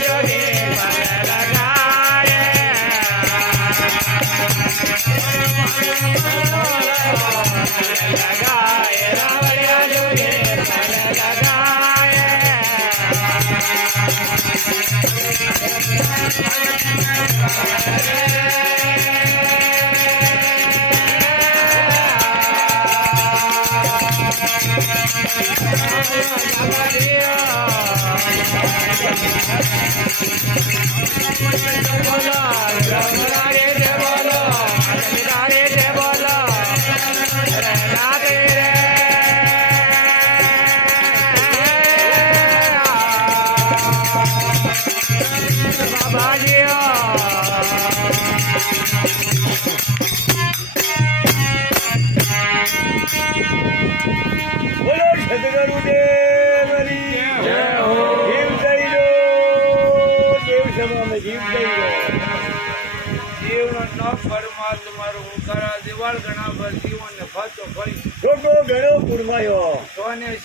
Yo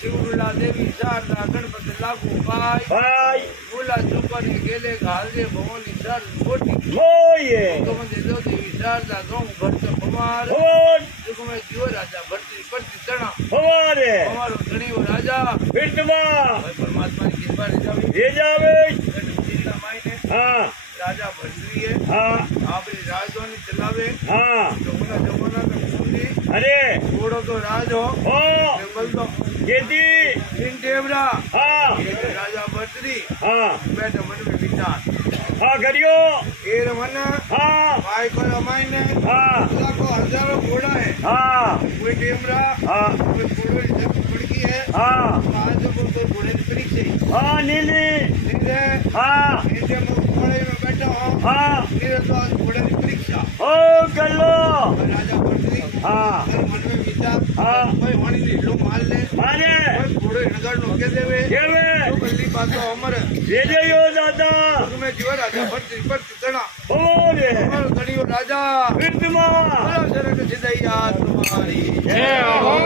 शिवरुला देवी शारदा गणपति लागू भाई बोला चुपन गेले घाले भवनी सर मोटी तो मंदिर दो देवी शारदा गांव भरत कुमार जो में जीव राजा भरती पड़ती तना हमारो धनी वो राजा विष्णुमा परमात्मा की कृपा ले जावे जिला मायने हां राजा भरती है हां आपरी राजधानी चलावे हां जमुना जमुना का मुंडी अरे थोड़ो तो राज हो जंगल तो केदी तीन टेबरा हां राजा भरती हां बैठो मन में विचार हां करियो ए रमन हां भाई को रमाइने हां लाखों हजारों घोड़ा है हां कोई टेबरा हां कोई घोड़े जब पड़की है हां आज को तो घोड़े की परीक्षा हां नीली नीले हां ये जब घोड़े में बैठा हो हां मेरे तो आज घोड़े की परीक्षा ओ गल्लो राजा भरती हां मन में विचार हां कोई होनी नहीं लो माल ले मारे कोई घोड़े नगर नो के देवे तो गल्ली बात तो अमर दे दे यो दादा तुम्हें जीव राजा भरती पर तना ओरे और धनी राजा विष्णुमा बोलो शरण सिद्धैया तुम्हारी जय हो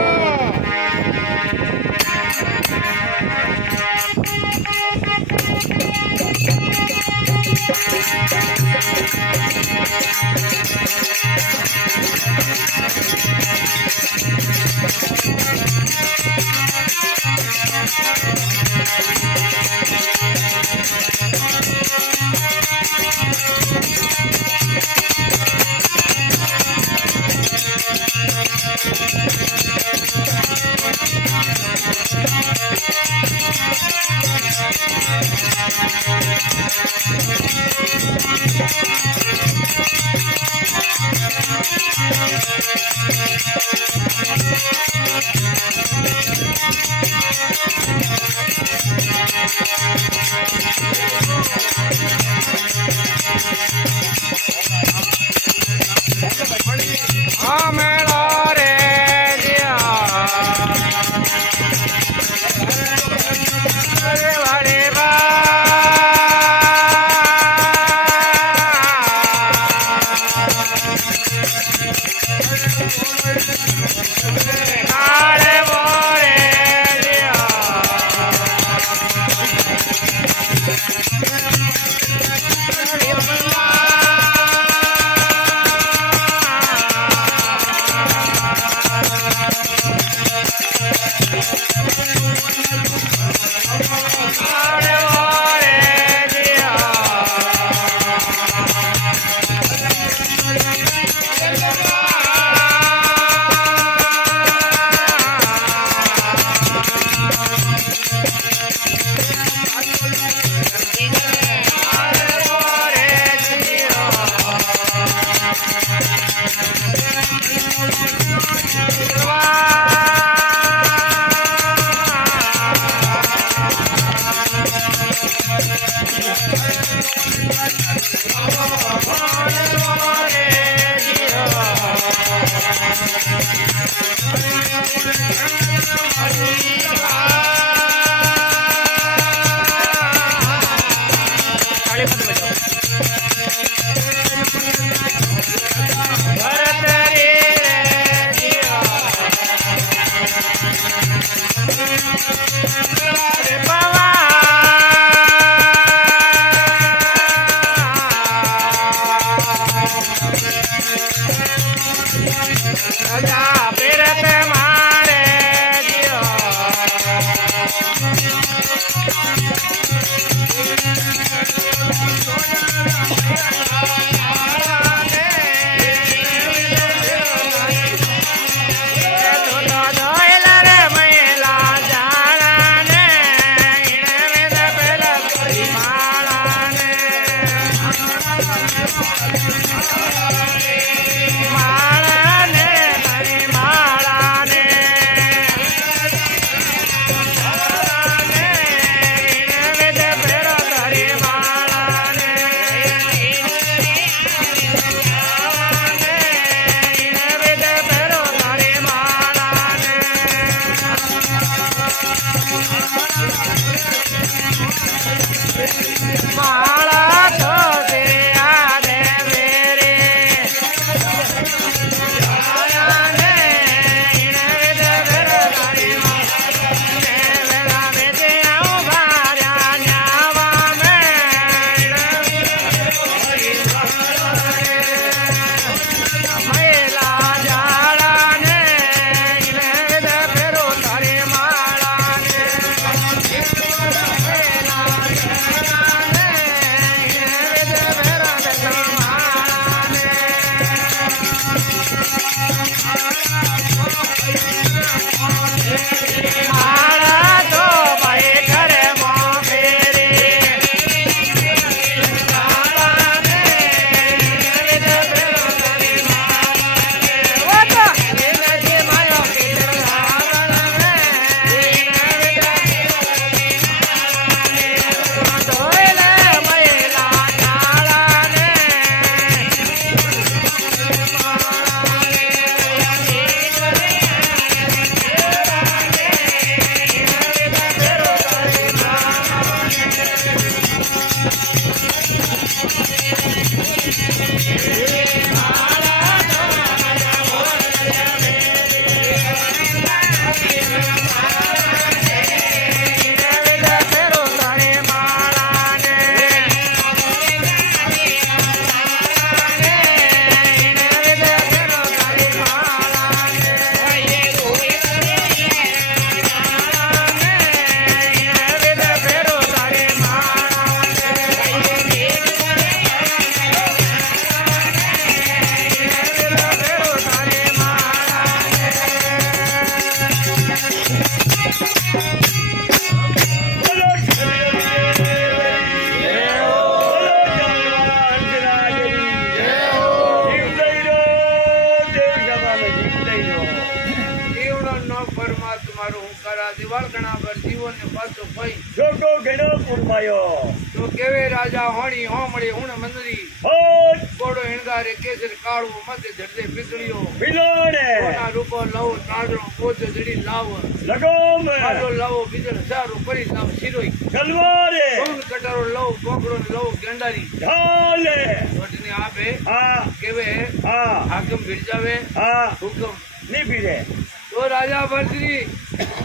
તો કેવે રાજા હોણી હોમળી હુણ મંદરી કોડો હિણગારે કેસર કાળું મતે જડે પીકળીઓ કોના રૂપો લવ તાડરો પોતે જડી લાવ આડો લાવો બીજળ સારું પડી લાવ શિરોઈ કોણ કટારો લવ કોકડો લવ ગંડારી વટને આપે કેવે હાકમ ભીડજાવે હુકમ નહીં ભીડે તો રાજા ભરતરી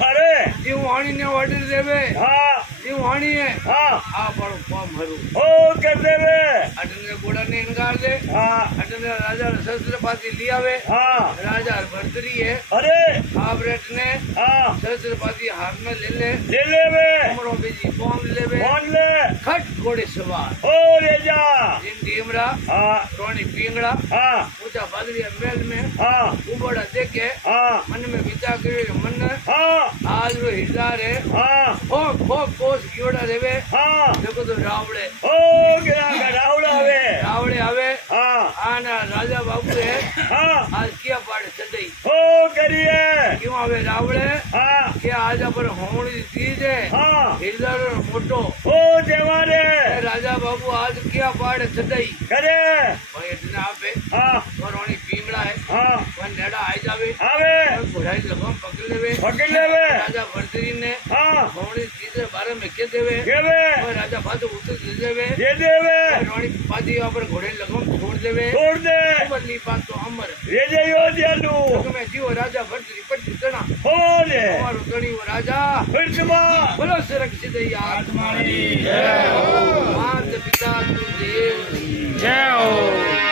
અરે જીવ વાણી ને ઓર્ડર દેવે જીવ વાણી હે આ પણ ફોર્મ હરું ઓ કર દેવે અટને ગોડા ને ઇનકાર દે અટને રાજા શસ્ત્ર પાતી લી આવે રાજા ભરતરી હે અરે આવરેટ ને શસ્ત્ર પાતી હાથ में ले लेवे हमरो बीजी कौन लेवे कौन ले खट घोड़े सवार ओ रेजा जिन डीमरा रोनी पिंगड़ा ऊंचा बादरिया महल में उबड़ा देखे मन में विचार करे मन आज रो हिसार है खो कोस गियोड़ा रेवे देखो तो रावड़े ओ गिरा रावड़े आवे आना राजा बाबू है आज किया पाड़े चढ़ई ओ करिए क्यों आवे रावड़े के आज पर होणी तीज है हिरदार मोटो ओ देवारे राजा बाबू आज किया पाड़े चढ़ई करे भाई इतने आपे और होणी पिंगड़ा है वन नेड़ा आई जावे घोड़ाई लगम पकड़ लेवे राजा भरतरी ने होणी तीज बारे में के देवे और राजा बाजू उतर दे देवे होणी पादी पर घोड़े लगम छोड़ दे बदली बात तो अमर रेजे यो दियालू मैं जीव राजा भरतरी पट्टी तना होले और गणी वो राजा फिरसमा बोलो सुरक्षित आत्मा की जय हो मात पिता तू देव जय हो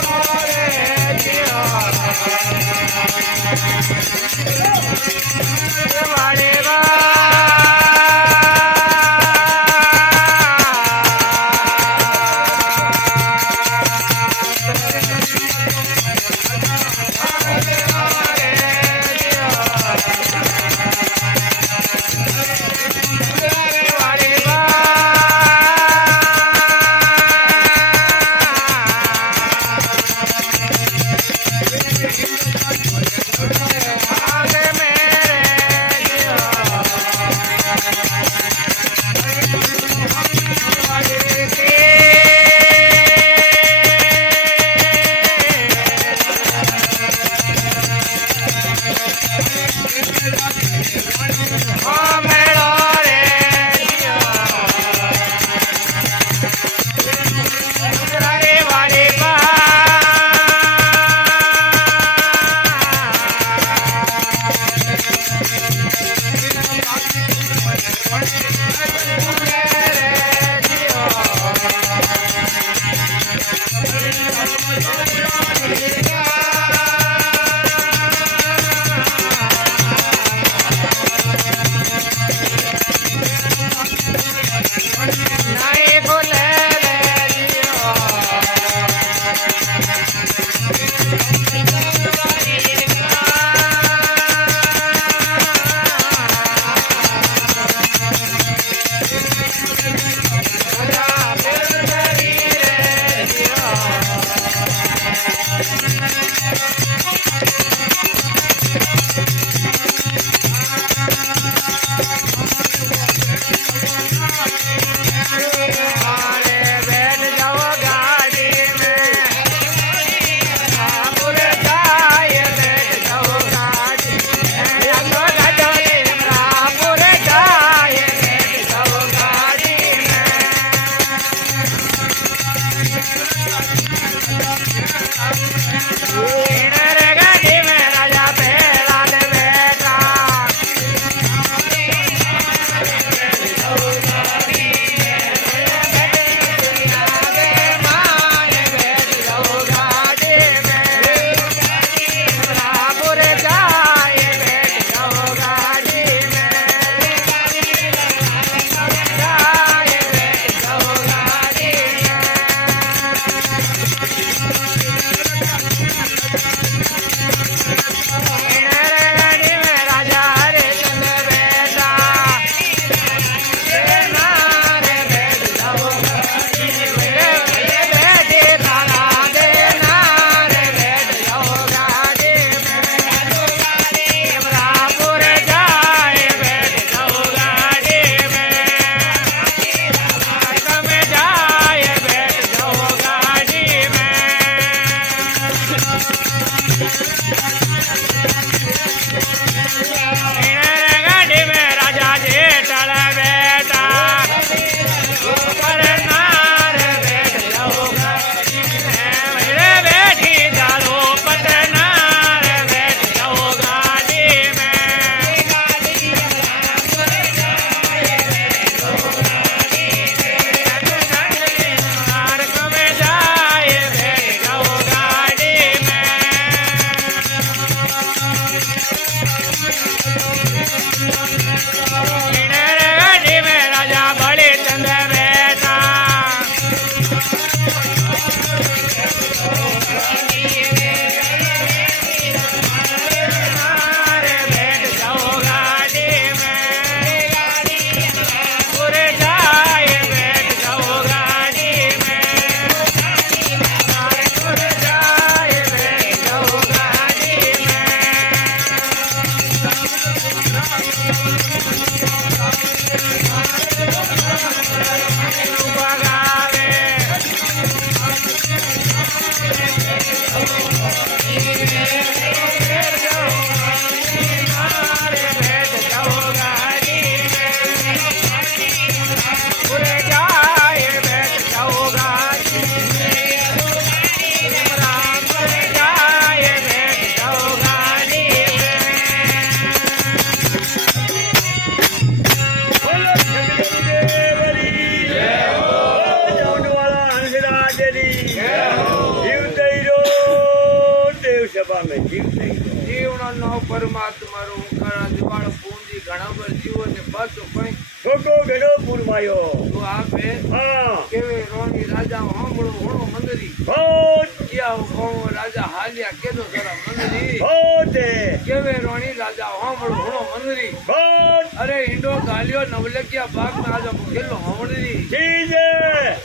हमारे વાળે જીવનો નો પરમાત્મા રો ઓંકાર દિવાળ પૂંજી ઘણા બર જીવોને પાછો કઈ છોટો ઘણો પૂરમાયો તો આપે હા કેવે રોણી રાજા હોમળો હોણો મંદરી હોત કિયા હોમો રાજા હાલ્યા કેદો જરા મંદરી હોતે કેવે રોણી રાજા હોમળો હોણો મંદરી હોત અરે ઈંડો ગાલ્યો નવલકિયા બાગ ના રાજા મુકેલો હોમણી જીજે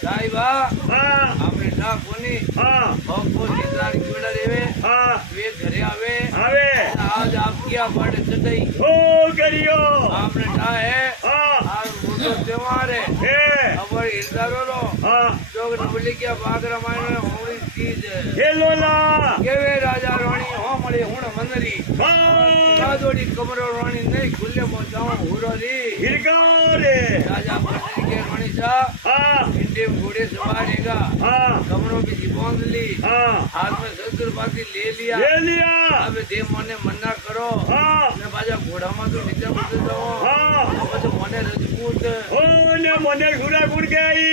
સાહેબા હા આપણે ના કોની હા ભગવો સિદ્ધાર્થ કીડા રેવે હા વે ઘરે આવે આવે આજ આપ કિયા પાડે ચટાઈ હો કર્યો આપણે ના હે હા આ મોટો તહેવાર હે હે અબર ઇરદારો હા જોગ નવલકિયા બાગ રામાયણ હોમણી ચીજ હેલોલા કેવે રાજા રાણી હોમળી હુણ મંદરી હા સાદોડી કમરો રાણી નહીં ખુલ્લે મોજાઓ હુરોરી હિરકારે રાજા મંદરી કે રાણી સા હા इंडे घोड़े सवारेगा હા कमरों की जीवन ली હા हाथ में शस्त्र पाती ले लिया લે લિયા अब दे मने मन्ना करो હા ने बाजा घोड़ा में तो नीचे उतर जाओ હા अब तो मने रजपूत ઓ ને મને ગુડા ગુડ ગઈ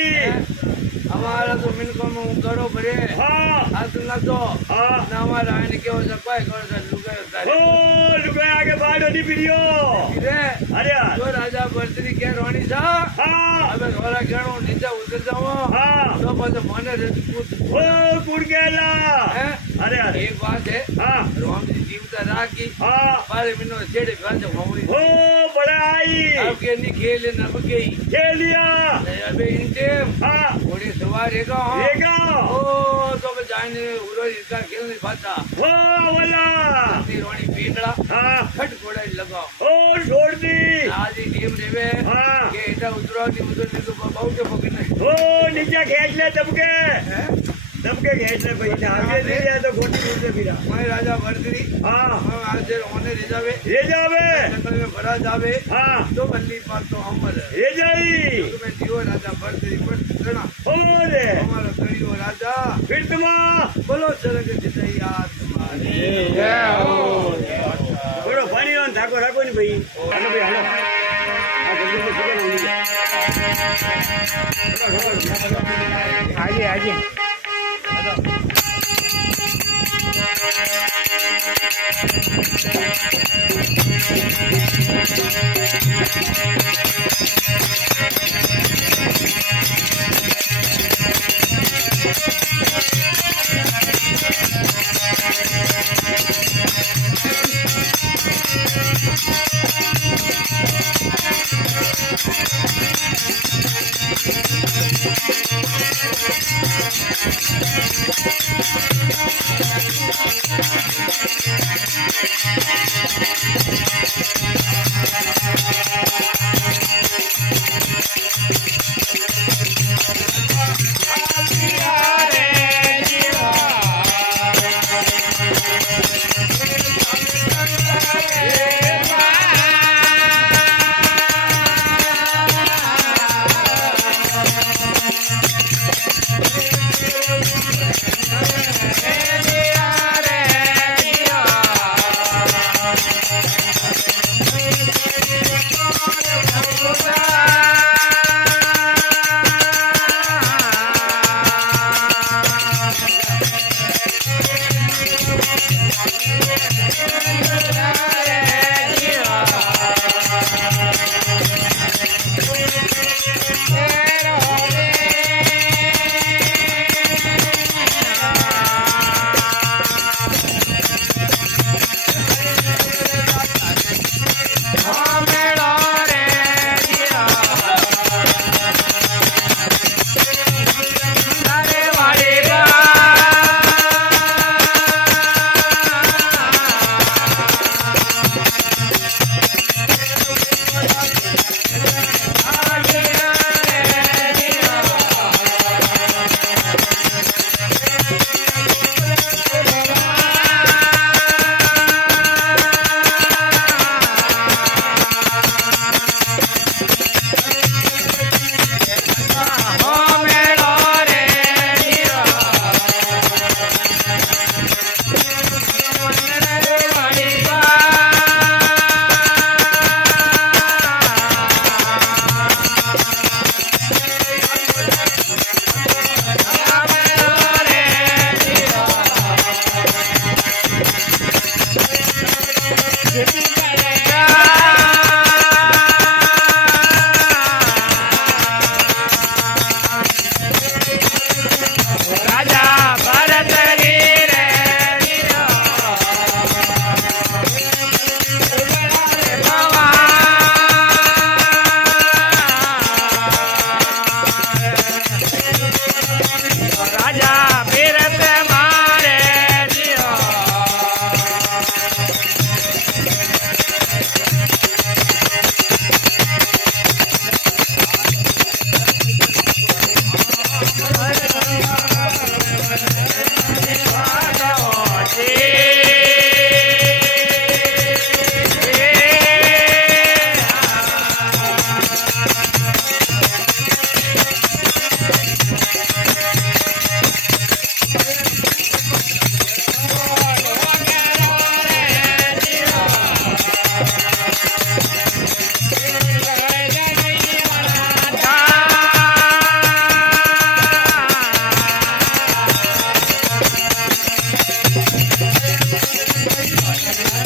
हमारा तो मिनको में करो बड़े હા हाथ ना तो હા ना हमारा आने के हो सकता है करो सर लुगाई ઓ उतारे લુગાઈ આગે બાડો ની પીડિયો रे અરે जो राजा बर्तरी के रोनी सा હા अब घोड़ा केणो नीचे उतर जाओ હા तो बस मने रजपूत ઓ ગુડ ગયેલા हैं અરે અરે एक बात है હા राम जी जीवता राखी હા बारे मिनो छेड़े गांजे होमड़ी ઓ બડાઈ अब के नहीं खेले न बगई ખેલિયા अबे इनटे હા घोड़े सवार हेगा हो એગા ओ तो बे जाने उरो इसका खेल नहीं पाता ઓ વલા अपनी रोनी पींगड़ा હા खट घोड़ा लगाओ ઓ છોડ દી आज ही गेम देवे હા के इटा उतरो नहीं उतर नहीं तो बहुत के पकड़ नहीं ઓ નીચે ખેંચ લે દબકે हैं દબકે ખેંચ લે પૈસા આગે દે યા તો ખોટી રીતે ફીરા मैं राजा वर्दरी હા हम आज से होने ले जावे એ જાવે जंगल में भरा जावे હા तो बल्ली पास तो हमर એ જઈ तुम्हें दियो राजा वर्दरी पर चढ़ा ઓ રે हमारा कड़ियो राजा ફીરતમાં बोलो सरग जितैया तुम्हारी જય હો થોડો પાણી નો ધાકો રાખો ને ભાઈ હાલો ભાઈ હાલો આ જલ્દી માં સુગર ઉડી જાય आगे आगे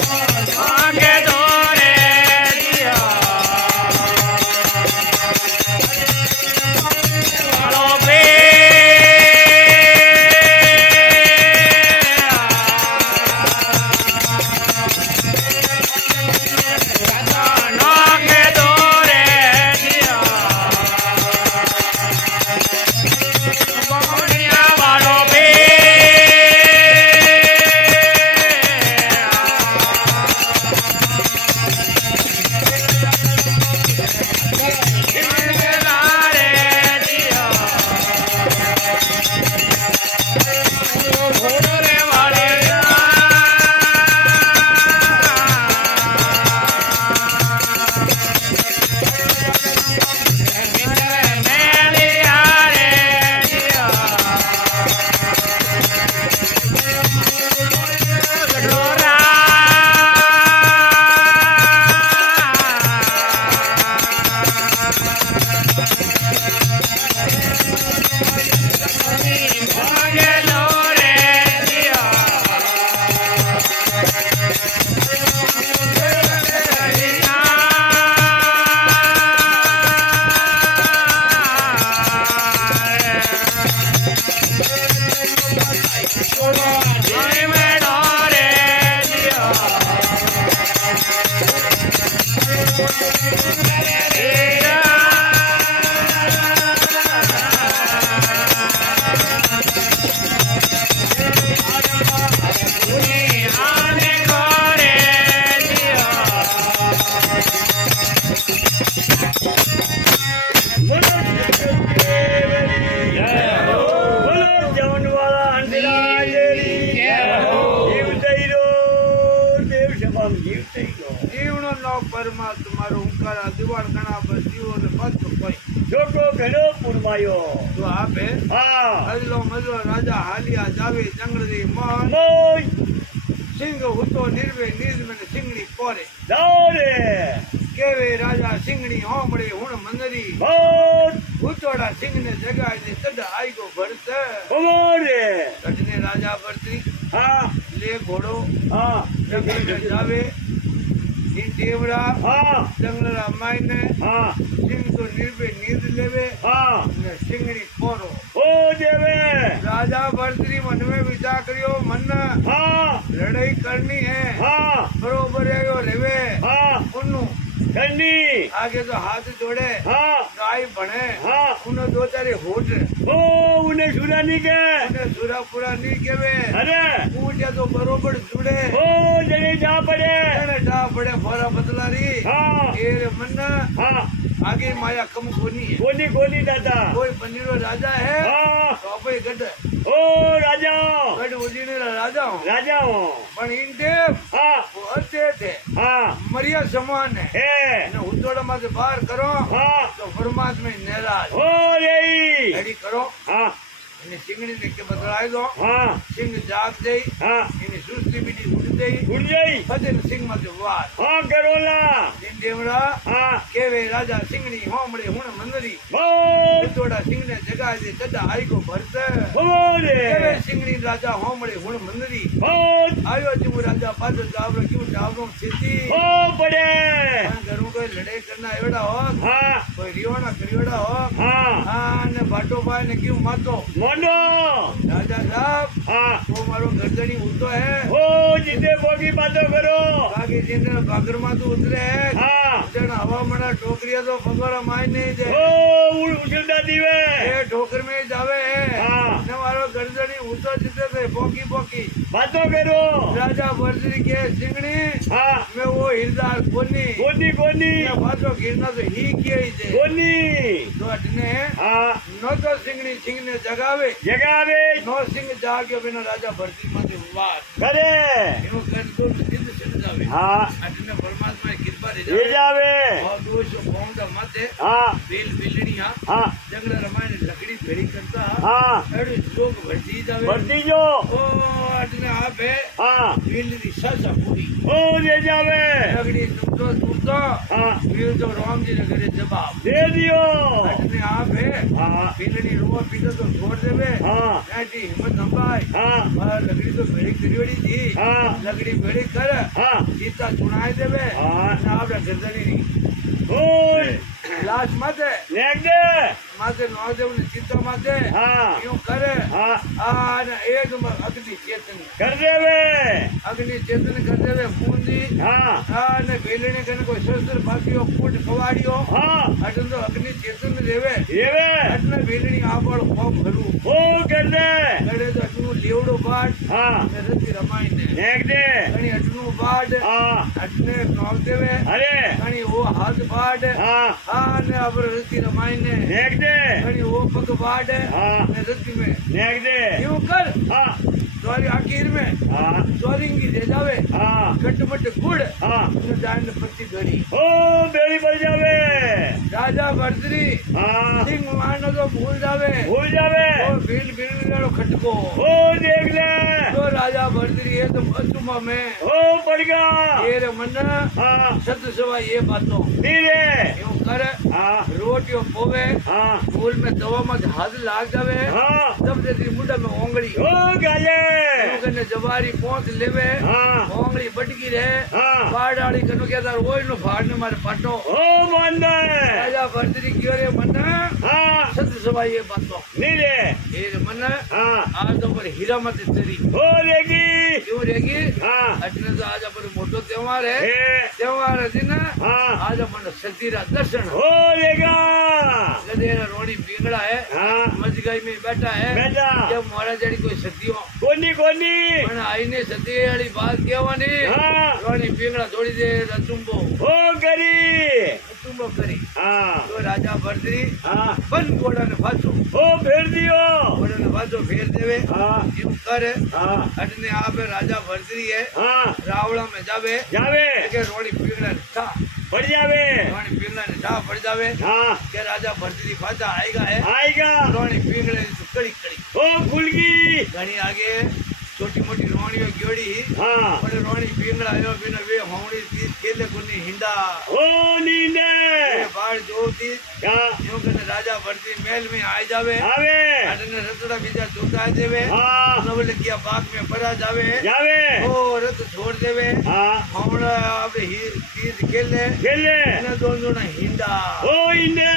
आगे दौरे दिया वालों पे आगे दौरे दिया दुनिया वालों पे જીવનો નો પરમા તમારો હુંકારા દિવાળ ઘણા બસ્તીઓ ને બધું કોઈ જોકો ઘણો પુરમાયો તો આપે હા અજલો મજલો રાજા હાલિયા જાવે જંગલી મન મોય સિંહ હુતો નિર્વે નિર્મે ને સિંગડી પોરે દોરે કેવે રાજા સિંગડી હોમડે હુણ મંદરી મોત હુતોડા સિંહ ને જગાય દે તડ આઈગો ભરત ઓરે કટને રાજા ભરતી હા લે ઘોડો હા જંગલ ને જાવે इन देवड़ा હા जंगलरा मायने હા सिंह तो निर्भय नींद लेवे હા ने सिंगड़ी पोरो ઓ દેવે राजा भरतरी मन में विचार करियो मन હા लड़ाई करनी है હા बरोबर है यो लेवे હા उन्नु ઘરની आगे तो हाथ जोड़े હા गाय बने હા उन्हें दो तारे होट ઓ ઉને સુરાની કે उन्हें सूरा पूरा नहीं केवे અરે पूछे तो बरोबर जुड़े ઓ જણે જા પડે ने डा बड़े फोरा बदला री હા ये मन હા आगे माया कम कोनी है કોની કોની દાદા कोई बनीरो राजा है હા तो अपने गढ़ ઓ રાજા गढ़ उजीने राजा हूँ રાજા હો पर इन देव હા वो अच्छे थे હા मरिया समान है હે ने उतोड़ा में से बाहर करो હા तो परमात्मा नाराज ઓ રે एडी करो હા इन्हें सिंगड़ी ने के बदलाई दो હા सिंह जाग गई હા इन्हें सुस्ती बीड़ी उड़ गई ઉડ જઈ फतेह सिंह में से वार હા કરોલા इन देवड़ा હા केवे राजा सिंगड़ी होमड़े हुण मंदरी બોલ उतोड़ा सिंह ने जगा दे तदा आई को भरत બોલે केवे सिंगड़ी राजा होमड़े हुण मंदरी બોલ आयो जीव राजा पाद जावरो क्यों जावरो सिद्धि ઓ પડે घरों कोई लड़ाई करना एवड़ा हो હા कोई रियोना करियोड़ा हो હા हाँ ने बाटो भाई ने क्यों मातो મોનો राजा साहब હા वो मारो गर्दनी उतो है ઓ જીતે બોગી બાતો કરો बाकी जिन बागर में तो उतरे है હા जन हवा मना टोकरिया तो पगोरा माय नहीं दे ઓ ઉછળતા દીવે ये ठोकर में जावे है हाँ। ने मारो गर्दनी उतो जिते थे पोकी पोकी બાતો કરો राजा बर्दरी के सिंगड़ी હા में वो हिरदार कोनी કોની કોની ने बातो गिरना तो ही किया ही दे કોની तो अटने હા नो तो सिंगड़ी सिंह ने जगावे જગાવે नो सिंह जागे बिना राजा भरती माथे वार કરે इनो कर दो सिद्ध सिद्ध जावे હા अटने परमात्मा की कृपा रे એ जावे જાવે और दोष पौंदा माथे હા बेल बिलड़िया હા जंगल रमायण लकड़ी भेड़ी करता हाँ एड़ी जोग भरती जावे भरती जो ओ अटने आप है हाँ वील दी सासा पूरी ओ दे जावे लगड़ी तुम तो हाँ वील तो राम जी ने करे जवाब दे दियो अटने आप है हाँ वीलनी रुआ पीता तो छोड़ देवे हाँ नाटी हिम्मत नंबाई हाँ और लगड़ी तो भेड़ी करीवड़ी थी हाँ लगड़ी भेड़ी कर हाँ सीता चुनाए देवे हाँ ना आपड़ा गर्दनी नहीं ओय लाश माते नेक दे माते नौदेव ने सीता माते हाँ यूं करे हाँ आन एक अग्नि चेतन कर देवे अग्नि चेतन कर देवे बूंदी हाँ आन भेलने कने कोई शस्त्र बाकियो फूट खवाड़ियो हाँ अटन तो अग्नि चेतन देवे येवे अटने भेलनी आपड़ फॉर्म भरू ओ कर दे कड़े तो अटनु लेवड़ो बाट हाँ ने रति रमाई ने नेक दे कणी अटनु बाट हाँ अटने नौल देवे अरे कणी वो हाथ बाट हाँ आन अब रति रमाई ने नेक दे कणी वो पग बाट हाँ ने रति में नेक दे यूं कर हाँ द्वारी आखिर में हाँ चौरिंगी दे जावे हाँ खटमट गुड़ हाँ जान पत्ती घड़ी ओ बेड़ी पड़ जावे राजा बर्दरी हाँ सिंह मानो तो भूल जावे भूल जावे ओ भील भील वालो खटको ओ देख ले तो राजा बर्दरी है तो अचुमा में ओ पड़ गया ये रे मन हाँ सत सवा ये बातों धीरे यूं कर हाँ रोटियों पोवे हाँ फूल में दवा में हाथ लाग जावे हाँ तब देती मुंडा में ओंगड़ी ओ गाले यूं कने जवारी पहुंच लेवे हाँ ओंगड़ी बटकी रे हाँ बाड़ाड़ी कनो कहता ओय नो फाड़ने मारे पाटो ओ मन राजा बर्दरी क्यों रे मन हाँ सत सवा ये बातों नीले ये रे मन हाँ आज तो पर हीरा मत तेरी ओ लेगी क्यों रहेगी हाँ अटने तो आज पर मोटो त्योहार है ए त्योहार है दिन हाँ आज अपन सतीरा दर्शन ओ लेगा गदेरा रोनी पिंगड़ा है हाँ मजगाई में बैठा है बेटा जब मोरा जड़ी कोई सतियों कोनी कोनी पण आईने सती वाली बात कहवानी हाँ रोनी पिंगड़ा थोड़ी देर अचुंबो ओ करी अचुंबो करी हाँ तो राजा बर्दरी हाँ बन घोड़ा ने फाचो ओ फेर दियो घोड़ा ने फाचो फेर देवे हाँ यूं कर हाँ अटने आप राजा बर्दरी है हाँ रावड़ा में जावे जावे के रोनी पिंगड़ा ने था पड़ जावे रोनी पिंगड़ा ने था पड़ जावे हाँ के राजा बर्दरी फाचा आएगा है आएगा रोनी पिंगड़े ने कड़ी कड़ी ओ खुल गई घणी आगे छोटी मोटी रोणियों जोड़ी हाँ बड़े रोणी पिंगड़ा आयो बिना वे होंगड़ी तीस खेले कुनी हिंडा ओ नींदे ये बाढ़ जो थी हाँ यूं कने राजा भरती महल में आ जावे आवे अटने रतड़ा बीजा जोता देवे हाँ नवल किया बाग में पड़ा जावे जावे ओ रत छोड़ देवे हाँ होंगड़ा अब तीस खेले खेले ने दोनों हिंडा ओ इंदे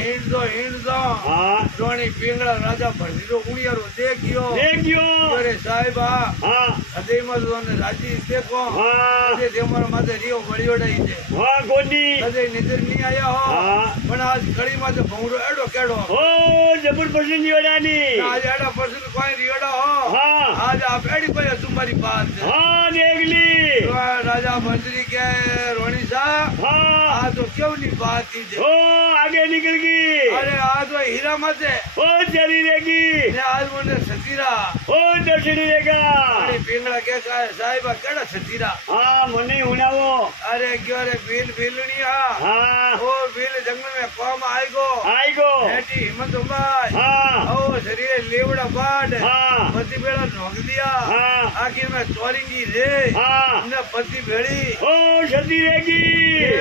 हिंड दो हाँ रोणी पिंगड़ा राजा भरती रो उड़ियारो देखियो देखियो अरे साहिबा हाँ अदे मजोने राजी देखो हाँ अदे देमर माते रियो बड़ियोडाई छे हाँ कोनी अदे निदर नहीं आया हो हाँ पण आज कड़ी माते भौरो एडो केडो ओ जबर पसंद योडानी आज एडा पर्सन कोई रियोडा हो हाँ आज आप एडी कोई तुम्हारी बात है हाँ देख ली तो राजा मंत्री के रोणी साहब हाँ आज तो क्यों नहीं बात की जे ओ आगे निकल गई अरे आज तो हीरा मते ओ चली रहेगी ने आज मोने सतीरा ओ दर्शनी रहेगा अरे पिंगड़ा के साहिबा केड़ा सतीरा हाँ मने हुनावो अरे क्यों रे बिल बिलनिया हाँ ओ बिल जंगल में कौम आएगो आएगो बेटी हिम्मत उमाय हाँ ओ शरीर लेवड़ा पाड हाँ पति बेड़ा नोक दिया हाँ आखिर में चोरिंगी रे हाँ ने पति बेड़ी ओ सती रहेगी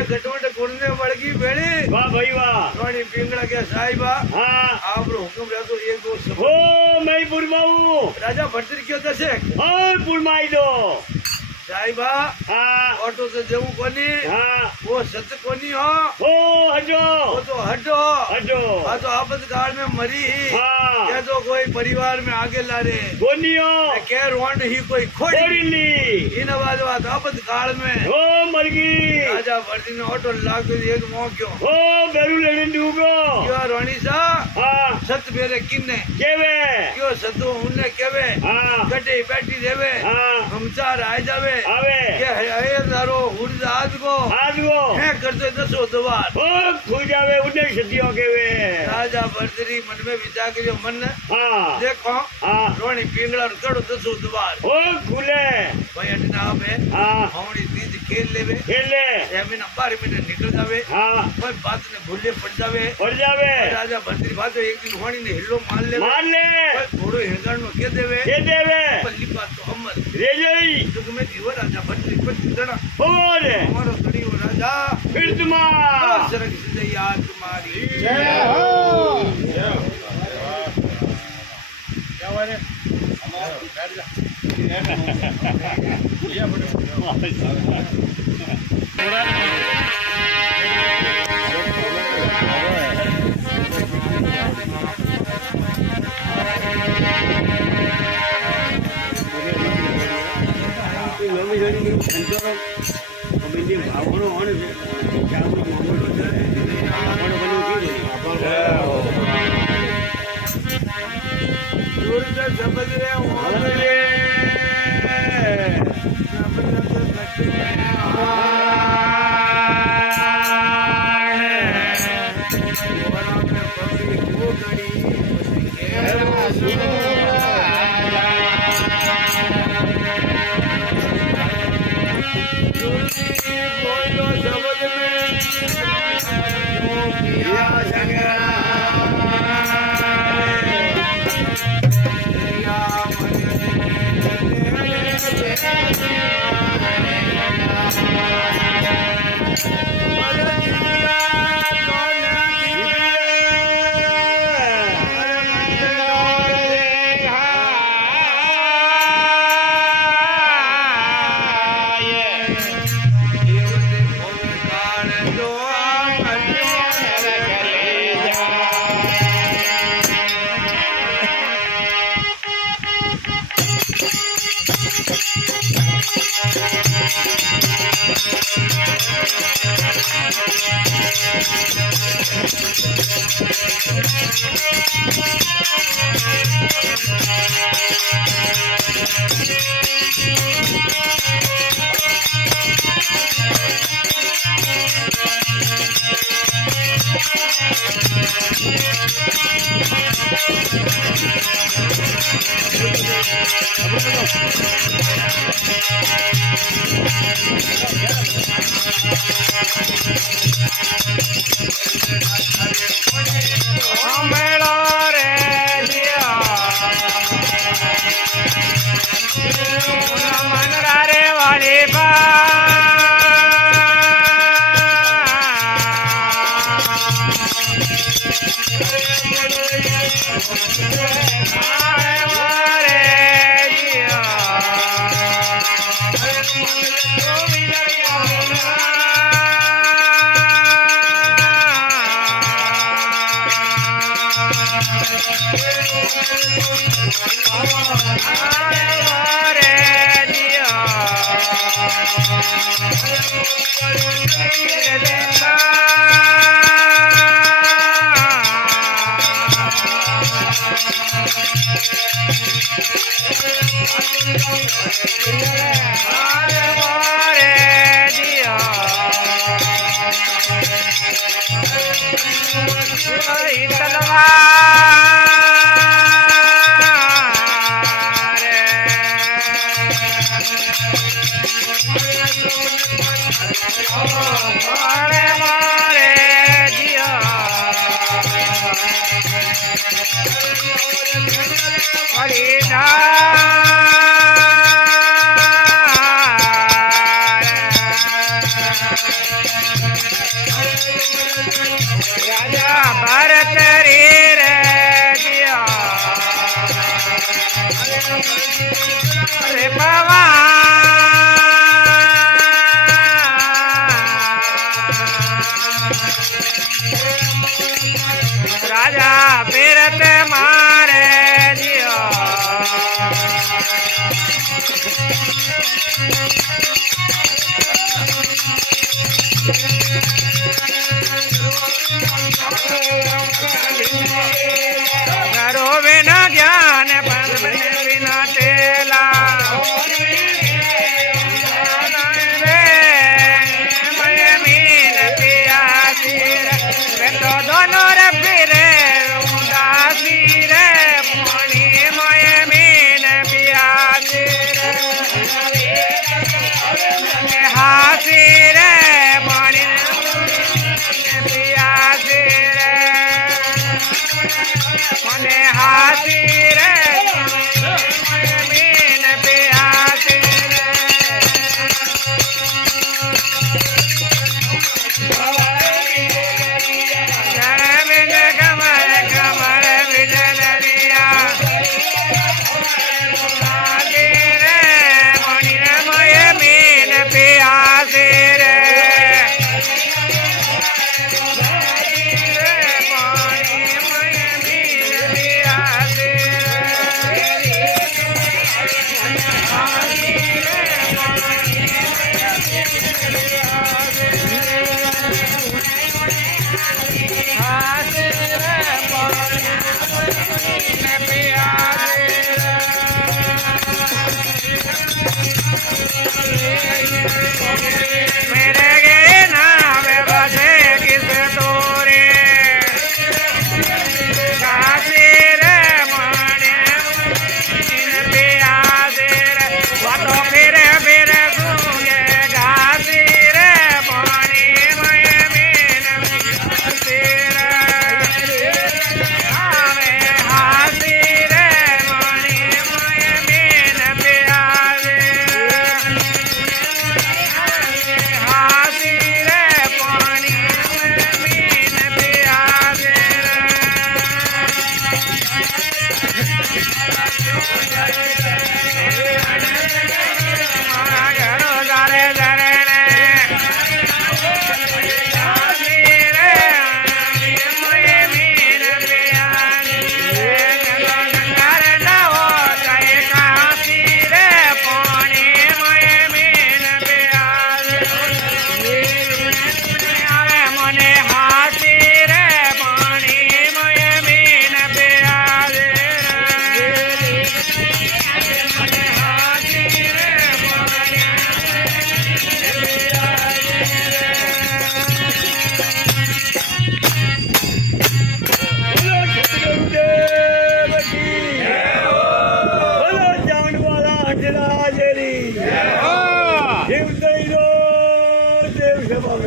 गटवट गुड़ने बड़गी बेड़ी वाह भाई वाह थोड़ी पिंगड़ा के साहिबा हाँ आप हुक्म रहतो एक दो सब ओ मैं पुरमाऊ राजा भट्टर क्यों दसे ओ पुरमाई दो साहिबा हाँ ऑटो से जेऊ कोनी हाँ वो सत कोनी हो ओ हटो वो तो हटो हटो हाँ तो आपातकाल में मरी हाँ क्या तो कोई परिवार में आगे ला रे गोनियो क्या रोंड ही कोई खोड़ी कोरिली इन बाद बात आपातकाल में ओ मर गई राजा भर्ती ने ऑटो लाग दे एक मौक्यो ओ बेरू लेने दूगो क्यों रोणी सा हाँ सत बेरे किन्ने केवे क्यों सतो उन्ने केवे हाँ गड्डे बैठी देवे हाँ हमचार आ जावे આવે કે હે તારો ઉર્જ આજગો હે કરતે દસો દવાર ઓ ખુજ આવે ઉડે સદીઓ કેવે રાજા ભરતરી મન में विचार करियो मन हां देखो हां रोणी पिंगला चढ़ो दसो दवार ओ खुले भाई अटना पे हां हवणी तीज खेल लेवे या महीना 12 महीने निकल जावे हां कोई बात ने भूले पड़ जावे राजा भरतरी बात एक दिन होणी ने हिलो मान ले कोई घोड़ो हिंगण नो के देवे पल्ली बात तो अमर रे जई जुग में जीव राजा भरतरी पर जणा और हमारो कड़ियो राजा फिर तुमा सरग से याद तुम्हारी जय हो जय हो क्या वाले समझ रहे हो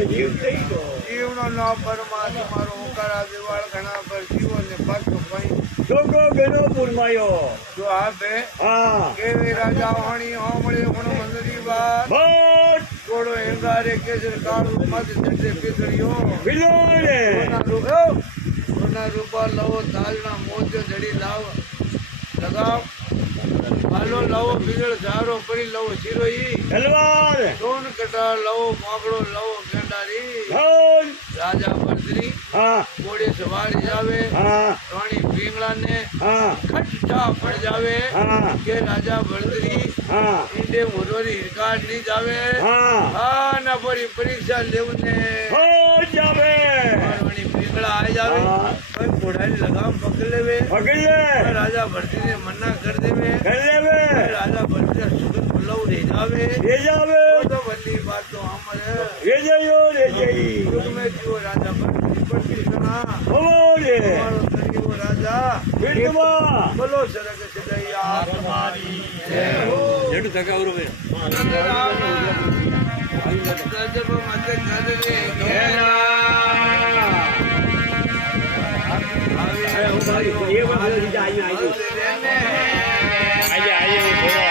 જીવનો ન પરમાત્મા મારો ઓકારા દિવાળ ઘણા પર જીવોને પાછો ભાઈ જોગો ઘણો પુરમાયો જો આપે હા કેવી રાજા વાણી હોમળી ગુણ મંદરી વાત બસ થોડો એંગારે કેસર કાળું મત જડે પીસળીઓ બિલોને સોના રૂપા લવો તાલના મોજો જડી લાવ લગાવ હાલો લવો બીજળ ઝારો પડી લવો શિરોઈ તલવાર સોન કટાર લવો માગડો લવો ગેંડારી ધોલ રાજા ભરતરી હા ઘોડે સવારી જાવે હા રાણી પિંગળા ને હા ખટચા પડ જાવે હા કે રાજા ભરતરી હા ઈંડે મુરવરી હિરકાડ નહીં જાવે હા હા ના પરી પરીક્ષા લેવું ને હો જાવે રાણી પિંગળા આવી જાવે હા. કોઈ ઘોડાની લગામ પકડ લેવે પકડ લે રાજા ભરતી ને મના કરી દેવે કર લેવે રાજા ભરતી સુગંધ પલ્લવ રહી જાવે રે જાવે તો વલ્લી વાત તો અમર રે જયો રે જઈ તમે જીવો રાજા ભરતી પડતી સના બોલે તમારો તરીવો રાજા વિડવા બોલો સરગ સદૈયા તમારી જય હો જેડું ધકાવરો બે ગજબ મત કરે ઘેરા અરે હું ભાઈ એ વાત લઈ જા આઈએ આઈએ હું થોડો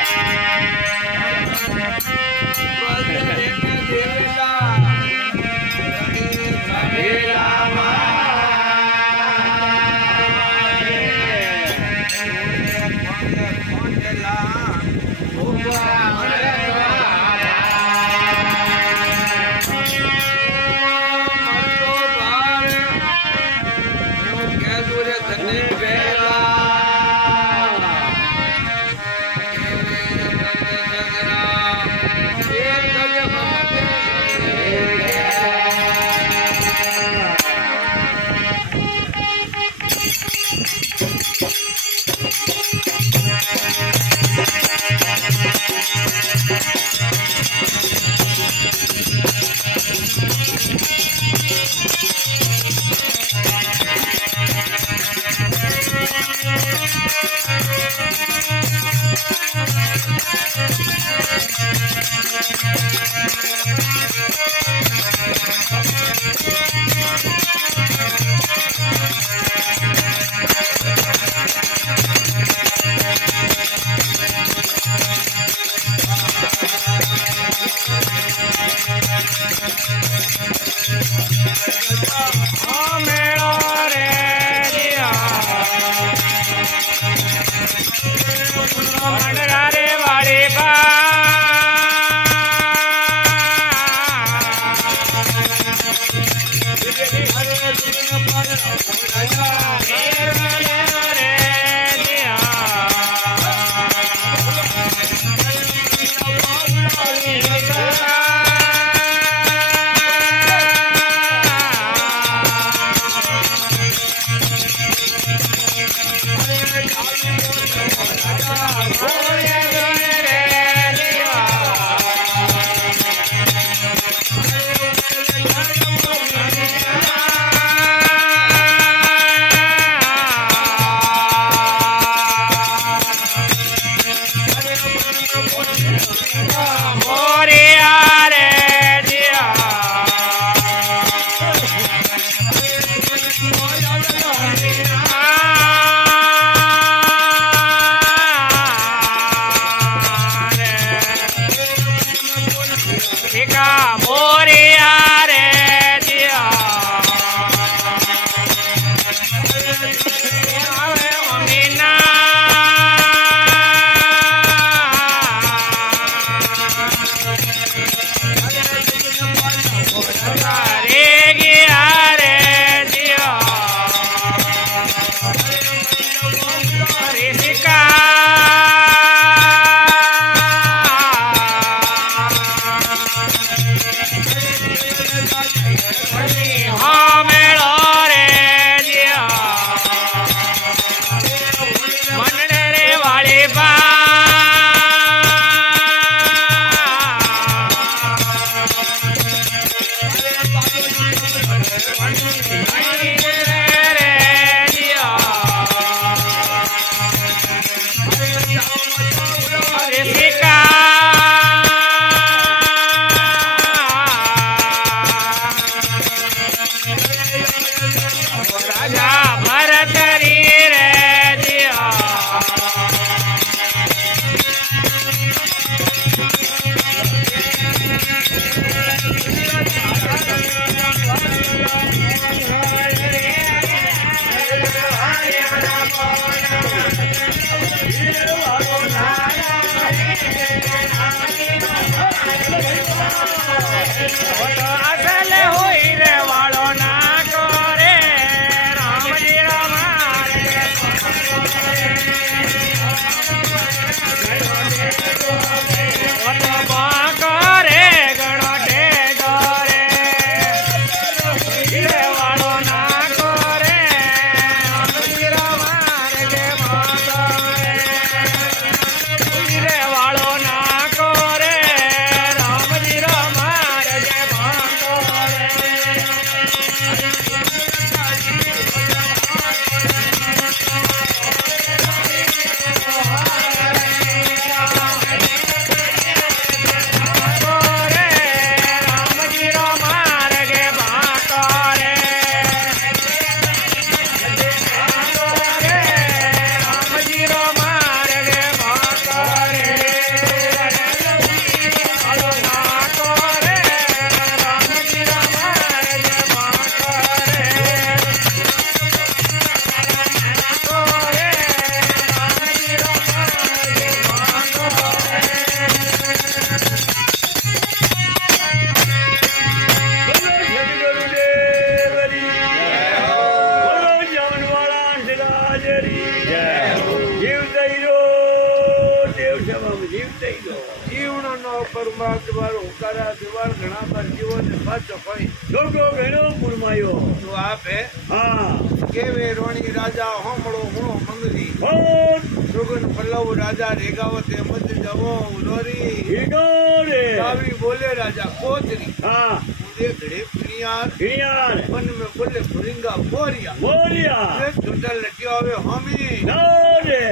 પરમાત્મા હોકારા દેવાળ ઘણા પર જીવોને પાછો કોઈ લોકો ઘણો પુરમાયો તો આપે હા કેવે રોણી રાજા હોમળો હુણો મંગલી હોત સુગન પલ્લવ રાજા રેગાવતે મત જવો ઉલોરી ઈગોરે કાવી બોલે રાજા કોતરી હા મુદે ઘડે પુનિયાર હિયાર मन में बोले फुरिंगा बोरिया મોરિયા एक झुंडा लटियो आवे हमी નોરે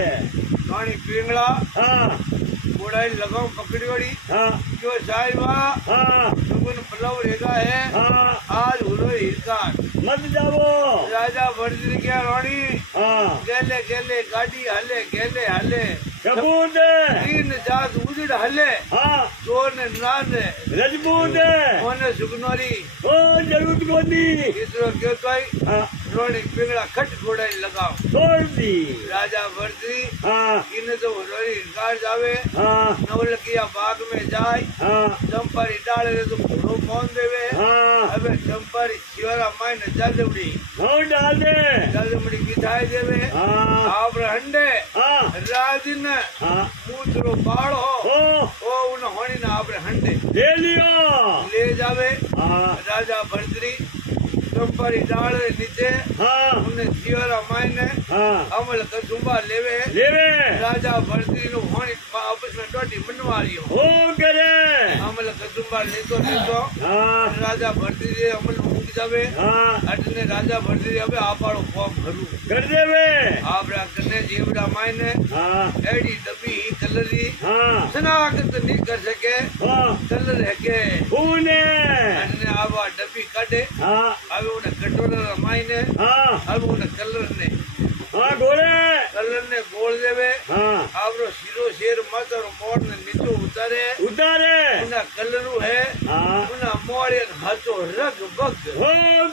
रानी पिंगला હા घोड़ाई लगाओ पकड़ियोड़ी હા जो साहिबा હા सुगन पल्लव रेगा है હા आज हुलो हिरकार મત જાવો राजा वर्दी क्या रानी હા गेले गेले गाड़ी हले गेले हले કબૂત तीन जात उजड़ हले હા चोर ने नाने રજપૂત ओने सुगनोरी ઓ જરૂર કોની इधरो क्यों कोई હા रोनी पिंगला खट घोड़ाई लगाओ છોડતી राजा वर्दी હા इन्हें तो हुलोरी हिरकार जावे હા नवलकिया बाग में जाए હા चंपारी डाले तो घोड़ो कौन देवे હા अबे चंपारी शिवरा मायने जलदवड़ी હું ડાલ દે जलदवड़ी बिठाई देवे હા आप हंडे હા राजिन હા मूत्रो बाड़ो ઓ ओ उन होनी ना आप हंडे લે લ્યો ले जावे હા राजा भरतरी चंपारी डाल नीचे હા उन्हें शिवरा मायने હા अमल कसुंबा लेवे લેવે राजा भरतरी नु होनी आपस में टोटी बनवारियो હું કરે अमल कसुंबा लेतो હા राजा भरतरी अमल मुक जावे હા अटने राजा भरतरी अबे आपाड़ो फॉर्म भरू કર દેવે आपरा कने जीवड़ा मायने હા एडी डब्बी कलरी હા शनाख्त नहीं कर सके હા कलर है के કોને अटने आवा डब्बी काटे હા अबे उन्हें कटोरा मायने હા अब उन्हें कलर ગોળે ने बोल देवे હા आपरो सिरो शेर मत और मोड़ ने नीचे उतारे ઉતારે उन्हें कलरू है હા उन्हें પાડે હાચો રગ બગ હો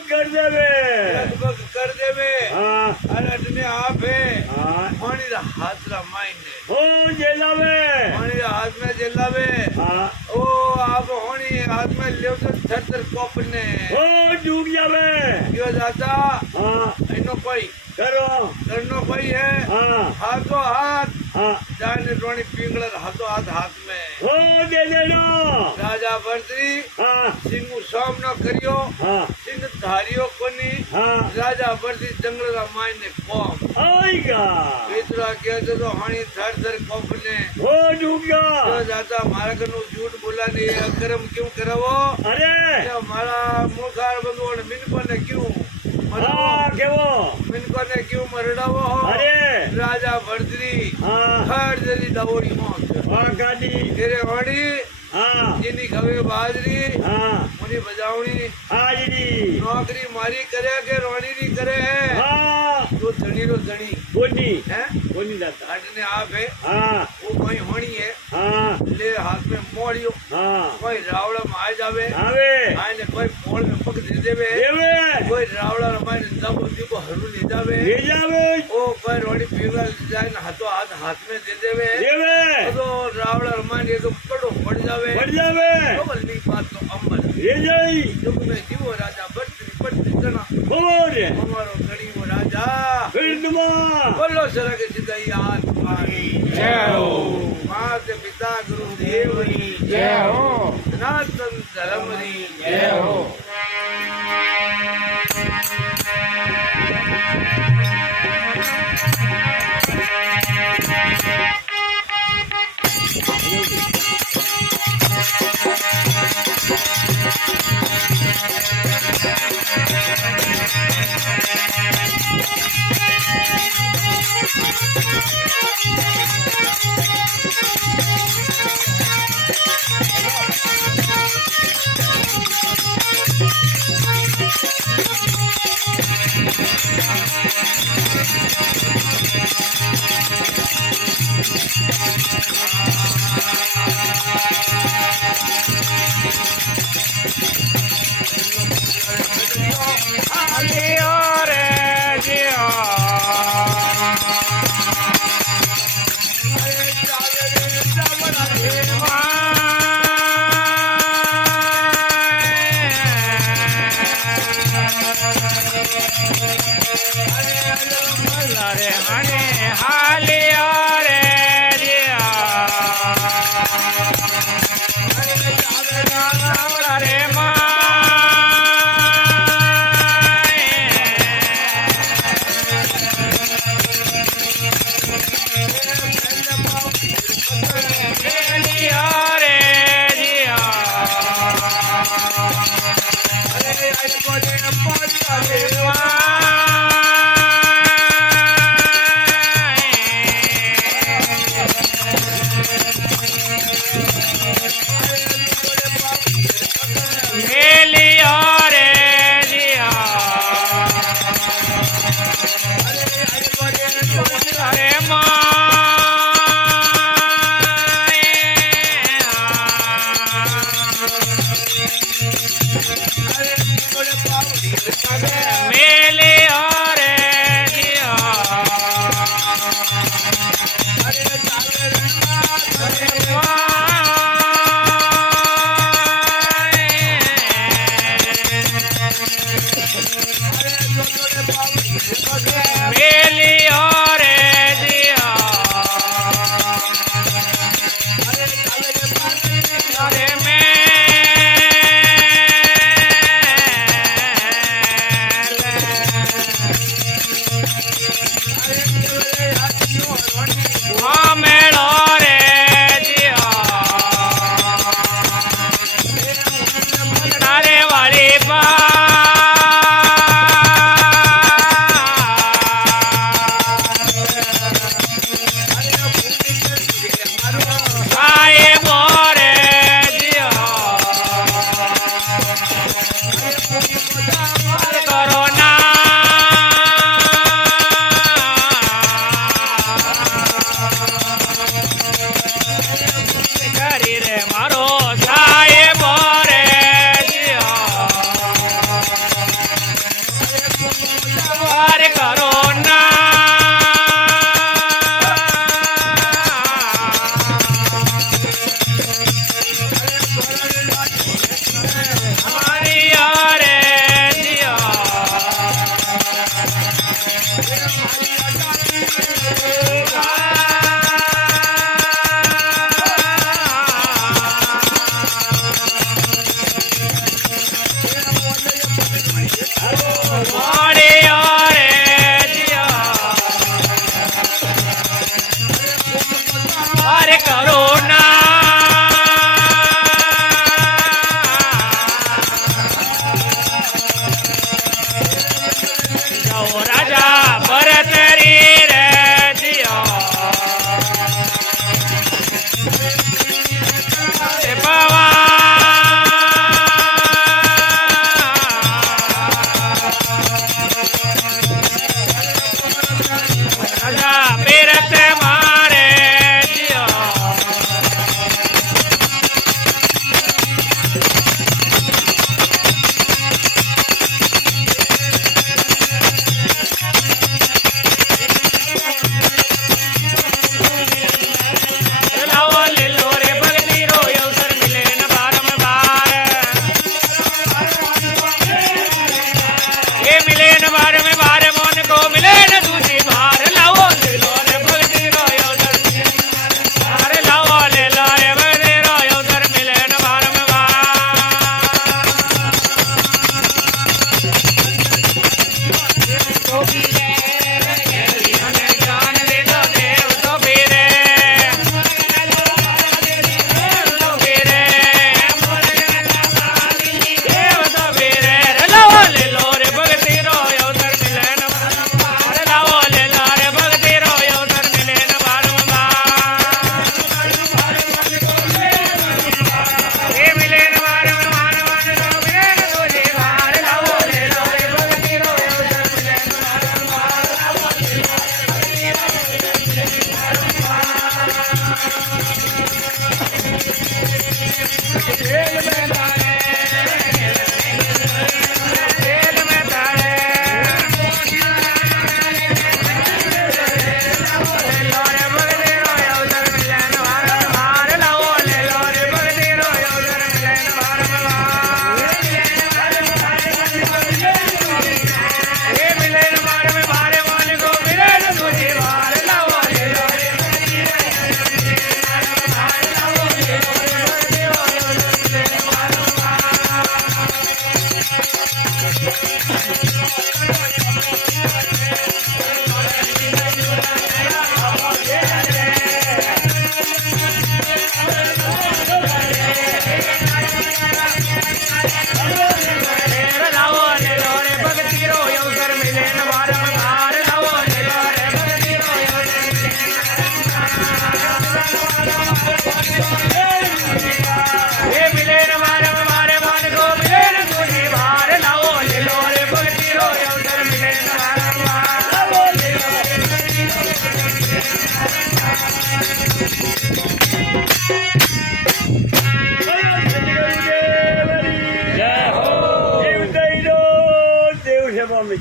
કર દેવે રગ બગ કર દેવે હા અરટને આપે હા પાણી રા હાથરા માઈને હો જેલાવે પાણી રા હાથ में જેલાવે હા ओ आप होनी हाथ में ले तो थर कोपने હો ડૂબ જાવે क्यों जाता હા इनो कोई કરો करनो कोई है હા हाथों हाथ હા जाने रोनी पिंगलर हाथों हाथ में હો દે દેનો राजा भरतरी હા सिंह सामना करियो હા सिंह धारियो कोनी હા राजा भरतरी जंगल रा मायने कोम આઈગા इतरा कहते तो हानी थर कोपने હો ડૂબ જા क्यों जाता मारा कनु झूठ बोला ने अकरम क्यों करावो અરે क्या मारा मुखार भगवान मिनको ने क्यों હા કેવો मिनको ने क्यों मरडावो हो અરે राजा भरतरी હા हर जरी दवोड़ी मौत આ ગાડી तेरे वाणी હા जिनी खवे बाजरी હા मुनी बजावणी હાજરી नौकरी मारी करे के रोणी नी करे है હા तो धनी रो धनी કોની है કોની દાતા अटने आप है હા वो कोई होनी है હા ले हाथ में मोड़ियो હા कोई रावड़ा में आ जावे આવે आने कोई पोल में पक दे देवे દેવે कोई रावड़ा रमाने दबो जी को हरू ले जावे લઈ જાવે ओ कोई रोड़ी पीवड़ा ले जाए ना हाथ में दे देवे દેવે तो रावड़ा रमाने तो कड़ो पड़ जावे પડ જાવે कमलनी बात तो अमल લઈ જઈ युग में जीवो राजा बर्तनी जना ખબર हमारो गणी वो राजा ફિરદમાં बोलो सरग सिद्धई हाथ पानी जय हो मात पिता गुरु देवनी जय हो सनातन धर्मनी जय हो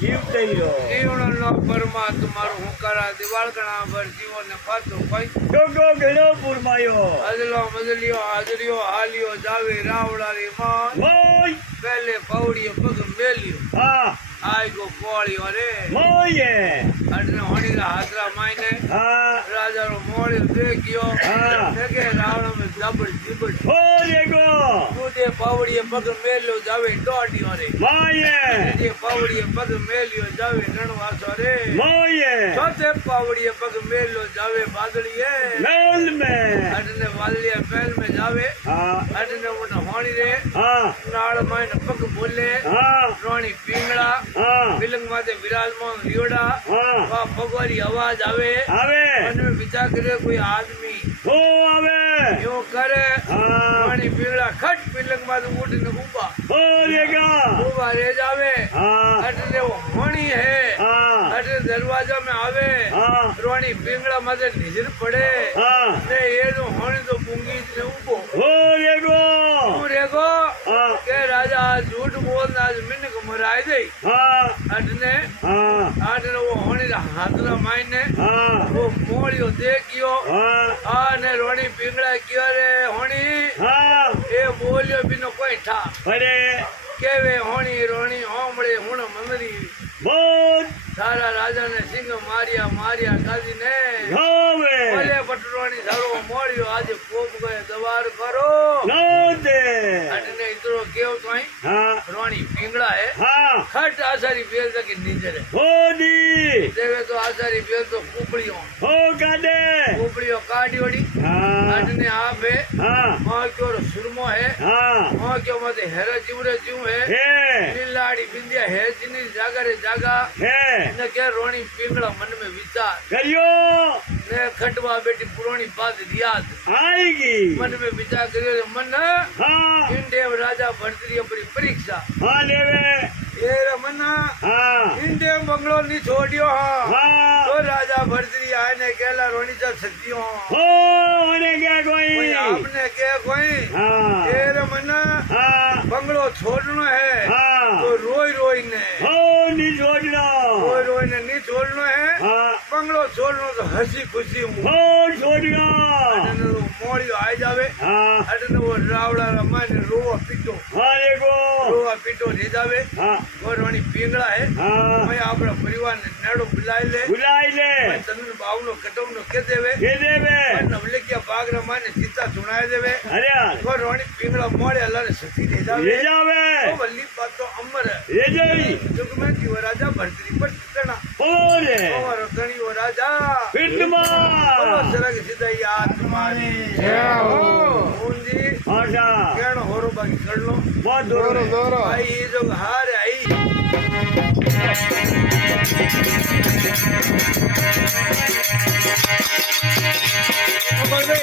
જીવ તૈરો જીવનનો પરમાત્મારો હુંકારા દિવાળકણા ભર જીવોને પાછો કઈ ગોગો ઘણો પુરમાયો અદલો મદલિયો હાજરીઓ હાલિયો જાવે રાવડારી માં મોય પહેલે પૌડીએ પગ મેલ્યો હા આઈ ગો કોળીઓ રે મોય અડને હોણીલા હાથરા માઈને હા રાજાનો મોળ્યો દેખ્યો હા. કે રાવણ મે જબર જીબડ ઓરે ગો કૂદે પૌડીએ પગ મેલ્યો જાવે દોડ્યો રે માયે જે પૌડીએ પગ મેલ્યો જાવે રણવાસો રે મોય ચોથે પાવડીએ પગ મેલ્યો જાવે બાદળીએ મેલ મે અડને વાદળીએ પહેલ મે જાવે હા અડને ઉને હોણી રે હા નાળ માઈને પગ બોલે હા રોણી પીંગળા હા વિલંગ માથે વિરાજમાન રીવડા હા વા ભગવારી અવાજ આવે આવે મને વિચાર કરે કોઈ આદમી ઓ આવે એવો કરે હા રોણી પીંગળા ખટ વિલંગ માથે ઉઠીને ઊભા ઓરે ગા ઊભા રે જાવે હા અડને वो होनी है હા अरे दरवाजा में आवे હા रोणी पिंगला माथे नजर पड़े હા ने ये तो होनी तो पूंगी ने उबो ઓરે ગો तू रेगो હા के राजा आज झूठ बोल आज मिन्न को मराय दे હા अटने હા अटने वो होनी रा हाथरा मायने હા वो मोड़ियो देखियो હા आ ने रोणी पिंगला कियो रे होनी હા ए बोलियो बिनो कोई ठा અરે केवे होनी रोणी ओमड़े हुण मंदरी બોલ सारा राजा ने सिंह मारिया मारिया काजी ने ગાવે બોલે પટરોણી સારો મોળ્યો આજે કોપ ગયે દવાર કરો નો દે અટને ઇતરો કેવ તોય હા રોણી પીંગળા હે હા ખટ આસારી બેલ તક નીચે હોડી દેવે તો આસારી બેલ તો કુપડીઓ હો કાડે કુપડીઓ કાઢીઓડી હા અટને આપે હા માં ક્યો સુરમો હે હા માં ક્યો મતે હેરે જીવરે જીવ હે હે લીલાડી બિંદિયા હે જીની જાગરે જાગા હે ને કે રોણી પીંગળા મન में विचार કર્યો ने खटवा बेटी पुरानी बात याद આઈ ગઈ मन में विचार करे मन હા इंडिया राजा भरतरी अपनी परीक्षा હા લેવે ये मन હા इंडिया बंगलो नहीं छोड़ियो हाँ હા तो राजा भरतरी आए ने कहला रोनी सा सत्यो હો અને કે कोई કોઈ आपने के कोई હા ये मन હા बंगलो छोड़ना है હા तो रोई रोई ने હો ની જોડનો रोई ने नहीं छोड़ना है હા बंगलो छोड़ना तो हंसी खुशी हूँ હો જોડ્યો मोड़ी आई जावे હા अटने वो रावड़ा रमाने रोवा पीटो હા લેગો रोवा पीटो ले जावे હા वो रोनी पिंगला है હા मैं अपना परिवार ने नेड़ो बुलाई ले બુલાઈ લે मैं चंदन बावनो कटवनो के देवे કે દેવે मैं नवलिकिया बागरा माने सीता सुनाए देवे અરે वो रोनी पिंगला मोड़े अल्लाह ने सती ले લે जावे જાવે वो वल्ली बात तो अमर है લે જઈ जुग में जीव राजा भरतरी पर टिकना ઓરે वो रतनी वो राजा પિંડમાં वो सरग सीधा याद तुम्हारी જય હો मुंजी આશા केण होरो बाकी कर लो बहुत દોરો દોરો आई ये जो हार आई પકડ દે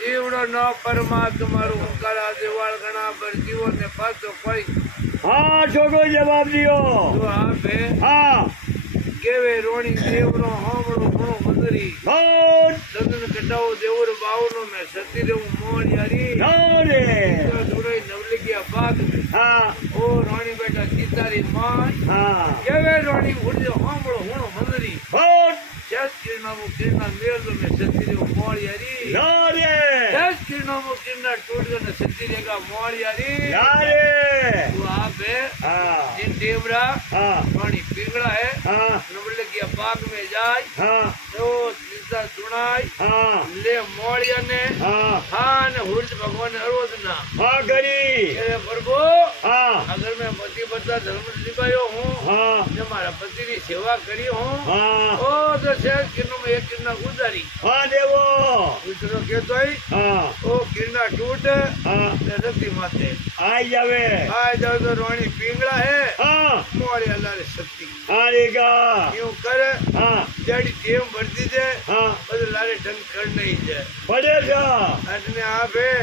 જીવડો ન પરમાત્મારું હુંકારા દેવાળ ઘણા પર જીવો ને પાછો કોઈ હા છોકરો જવાબ દિયો તો આપે હા કેવે રોણી દેવનો હોમળો ઘણો મંદરી બોલ ચંદન કટાવો દેવર બાવનો મે સતી દેવું મોણ યારી રે જોડે નવલિકિયા બાગ હા ઓ રોણી બેટા સીતારી માય હા કેવે રોણી ઉડે હોમળો ઘણો મંદરી બોલ જસ કિરણામુ કિરણા મેળો મે સતી દેવું મોણ યારી રે જસ કિરણામુ કિરણા ટૂટજો ને સતી રેગા મોણ યારી રે તો આપે હા जिन देवरा હા पानी पिघला है હા नवलकिया बाग में जाए હા तो सीता सुनाई હા ले मोड़िया ने હા हाँ ने हुर्ज भगवान ने अरोधना હા કરી अरे प्रभु હા अगर मैं पति पता धर्म निभायो हूँ હા जब हमारा पति की सेवा करी हूँ હા ओ तो शेष किरणों में एक किरणा गुजारी હા દેવો दूसरो कहतो है હા ओ किरणा टूट હા रति माते આઈ જાવે आ जाओ तो रोणी पिंगला है હા मोड़िया लारे शक्ति આરેગા यूं कर હા जड़ी टेम बढ़ती जाए હા बदल लारे ढंग कर नहीं जाए પડેગા अटने आप है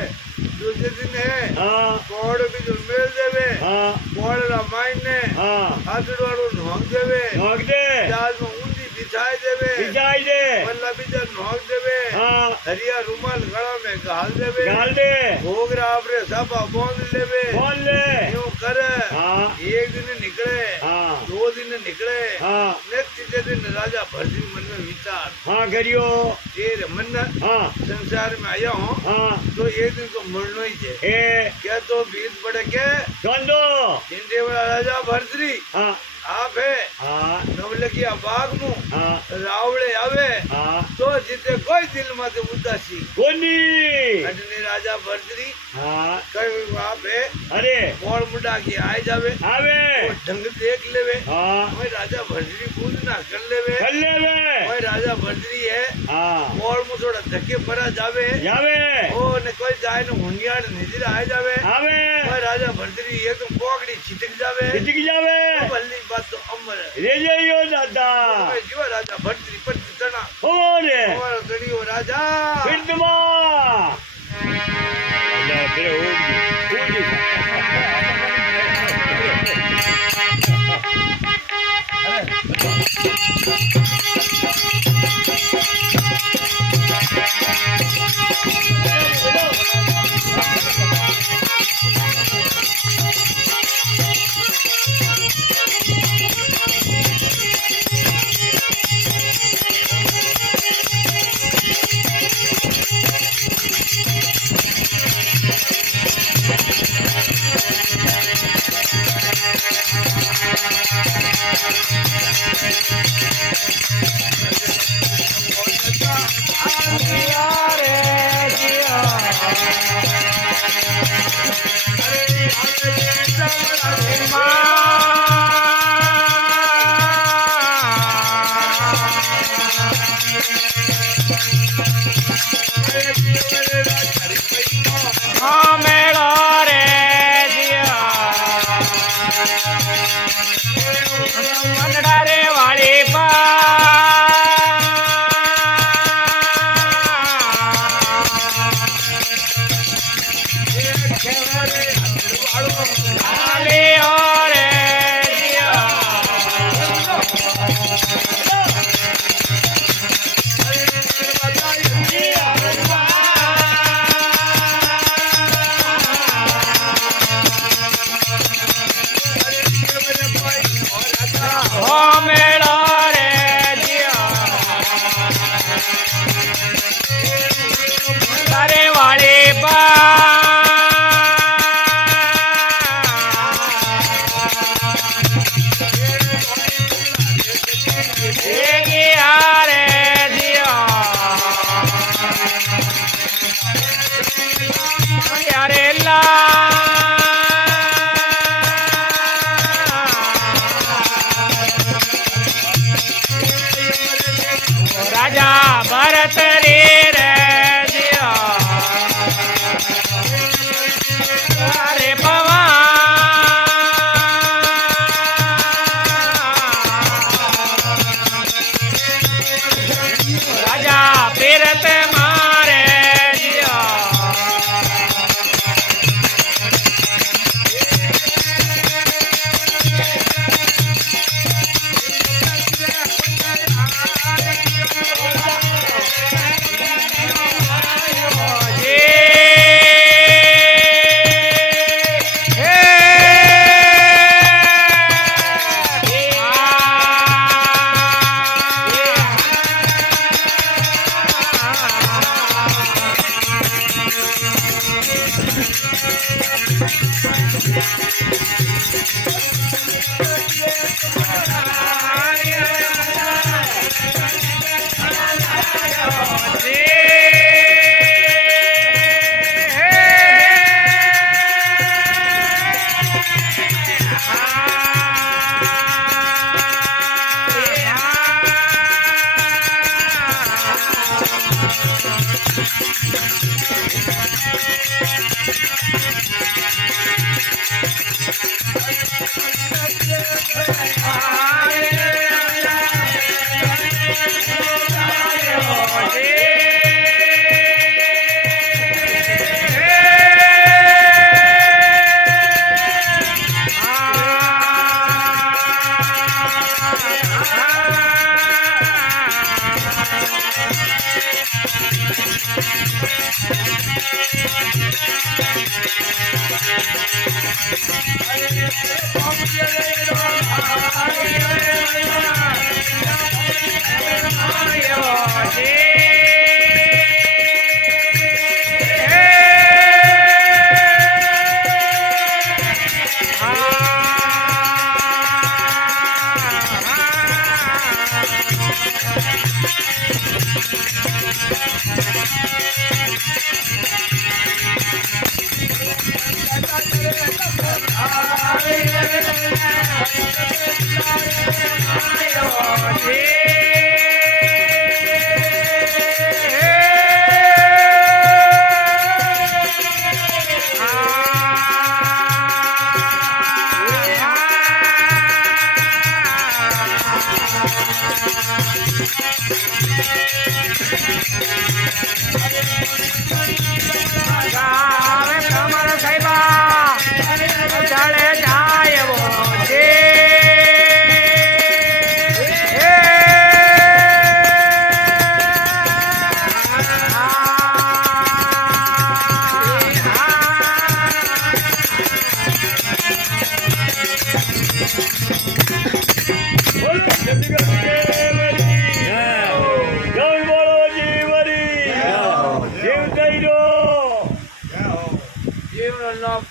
दूसरे दिन है હા कोड़ भी जो मेल देवे હા कोड़ रामायण ने હા आदरवाड़ो नोक देवे નોક દે जाल में ऊंधी बिछाई देवे બીજાઈ દે पल्ला बीजा नोक देवे હા हरिया रुमाल गला में घाल देवे ગાલ દે घोगरा आपरे सापा बांध लेवे બોલ લે यूं कर હા एक दिन निकले હા 2 दिन निकले હા ने तीसरे दिन राजा भरसिंह मन में विचार હા કર્યો तेरे मन હા संसार में आया हूँ હા तो एक दिन तो मरना ही है એ क्या तो बीत पड़े के ચોંદો इंडिया वाला राजा भरतरी હા आप है હા नवलकिया बाग मु હા रावड़े आवे હા तो जीते कोई दिल में उदासी કોની अटने राजा भरतरी હા कई आप है અરે मोड़ मुंडा के आए जावे આવે वो ढंग देख लेवे હા वही राजा भरतरी पूजना कर लेवे કર લેવે वही राजा भरतरी है હા मोड़ में थोड़ा धक्के परा जावे જાવે ओ ने कोई जाए ने हुंडियाड़ नजर आ जावे આવે वही राजा भरतरी एकदम कोकड़ी छिटक जावे બીજી જાવે भली बात तो अमर है રેજેયો દાદા जीवा राजा भरतरी पर तना ઓરે और गड़ियो राजा વિદ્મા લે ફરે ઓડી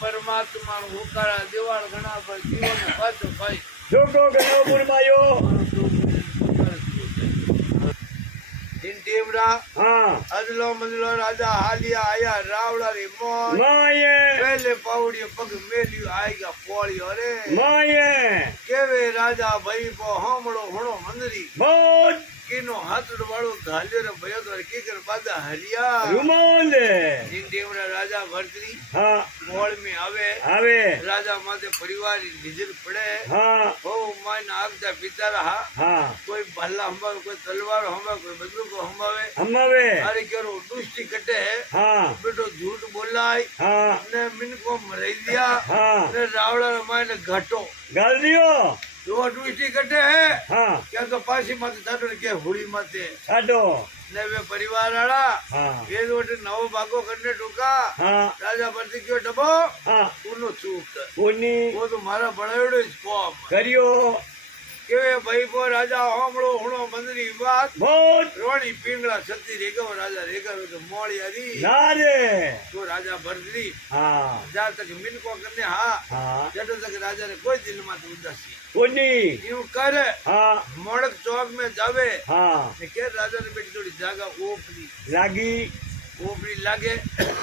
પરમાત્મા હુકારા દેવાળ ઘણા પર જીવન પાછો ભાઈ જોકો ગયો મુરમાયો ટીમડા હા અદલો મદલો રાજા હાલિયા આયા રાવડા રે મોય માયે પહેલે પાવડીએ પગ મેલ્યું આયગા પોળ્યો અરે માયે કેવે રાજા ભાઈ પો હોમળો હણો મંદરી બોલ કીનો હાથડ વાળો ઘાલ્યો રે ભયો તો કીકર બાદા હરિયા રૂમાલે ટીમડા રાજા ભરતરી હા મોળ મે આવે રાજા માથે પરિવાર નિજર પડે હા બહુ માન આગતા પિતા રહા હા કોઈ ભલ્લા હંભાવે કોઈ તલવાર હંભાવે કોઈ બંદૂકો હંભાવે હમાવે અરે કેરો દુષ્ટિ કટે હા બેટો झूठ બોલાય હા ને મિનકો મરાઈ દિયા હા ને રાવડા રમાઈને ઘાટો ગાલ દિયો જો દુષ્ટિ કટે હે હા કે તો પાછી માથે થાટો ને કે હોળી માથે છાડો ને વે પરિવાર વાળા હા એ રોટે નવો ભાગો કરને ટૂંકા હા રાજા પરથી કયો ડબો હા ઉનો ચૂપ કોની वो तो मारा बड़ावड़ो જ કોમ કર્યો કેવે ભાઈ પો રાજા હોમળો હુણો મંદરી વાત બોલ રોણી પિંગળા છત્તી રેગવ રાજા રેગવ તો મોળી હરી ના રે તો રાજા ભરતરી હા જા તક મિनको કરને હા હા જડો તક राजा ने कोई दिल में उदासी કોની यूं करे હા मोड़क चौक में जावे હા ने के राजा ने बेटी थोड़ी जगह ओपरी લાગી लागे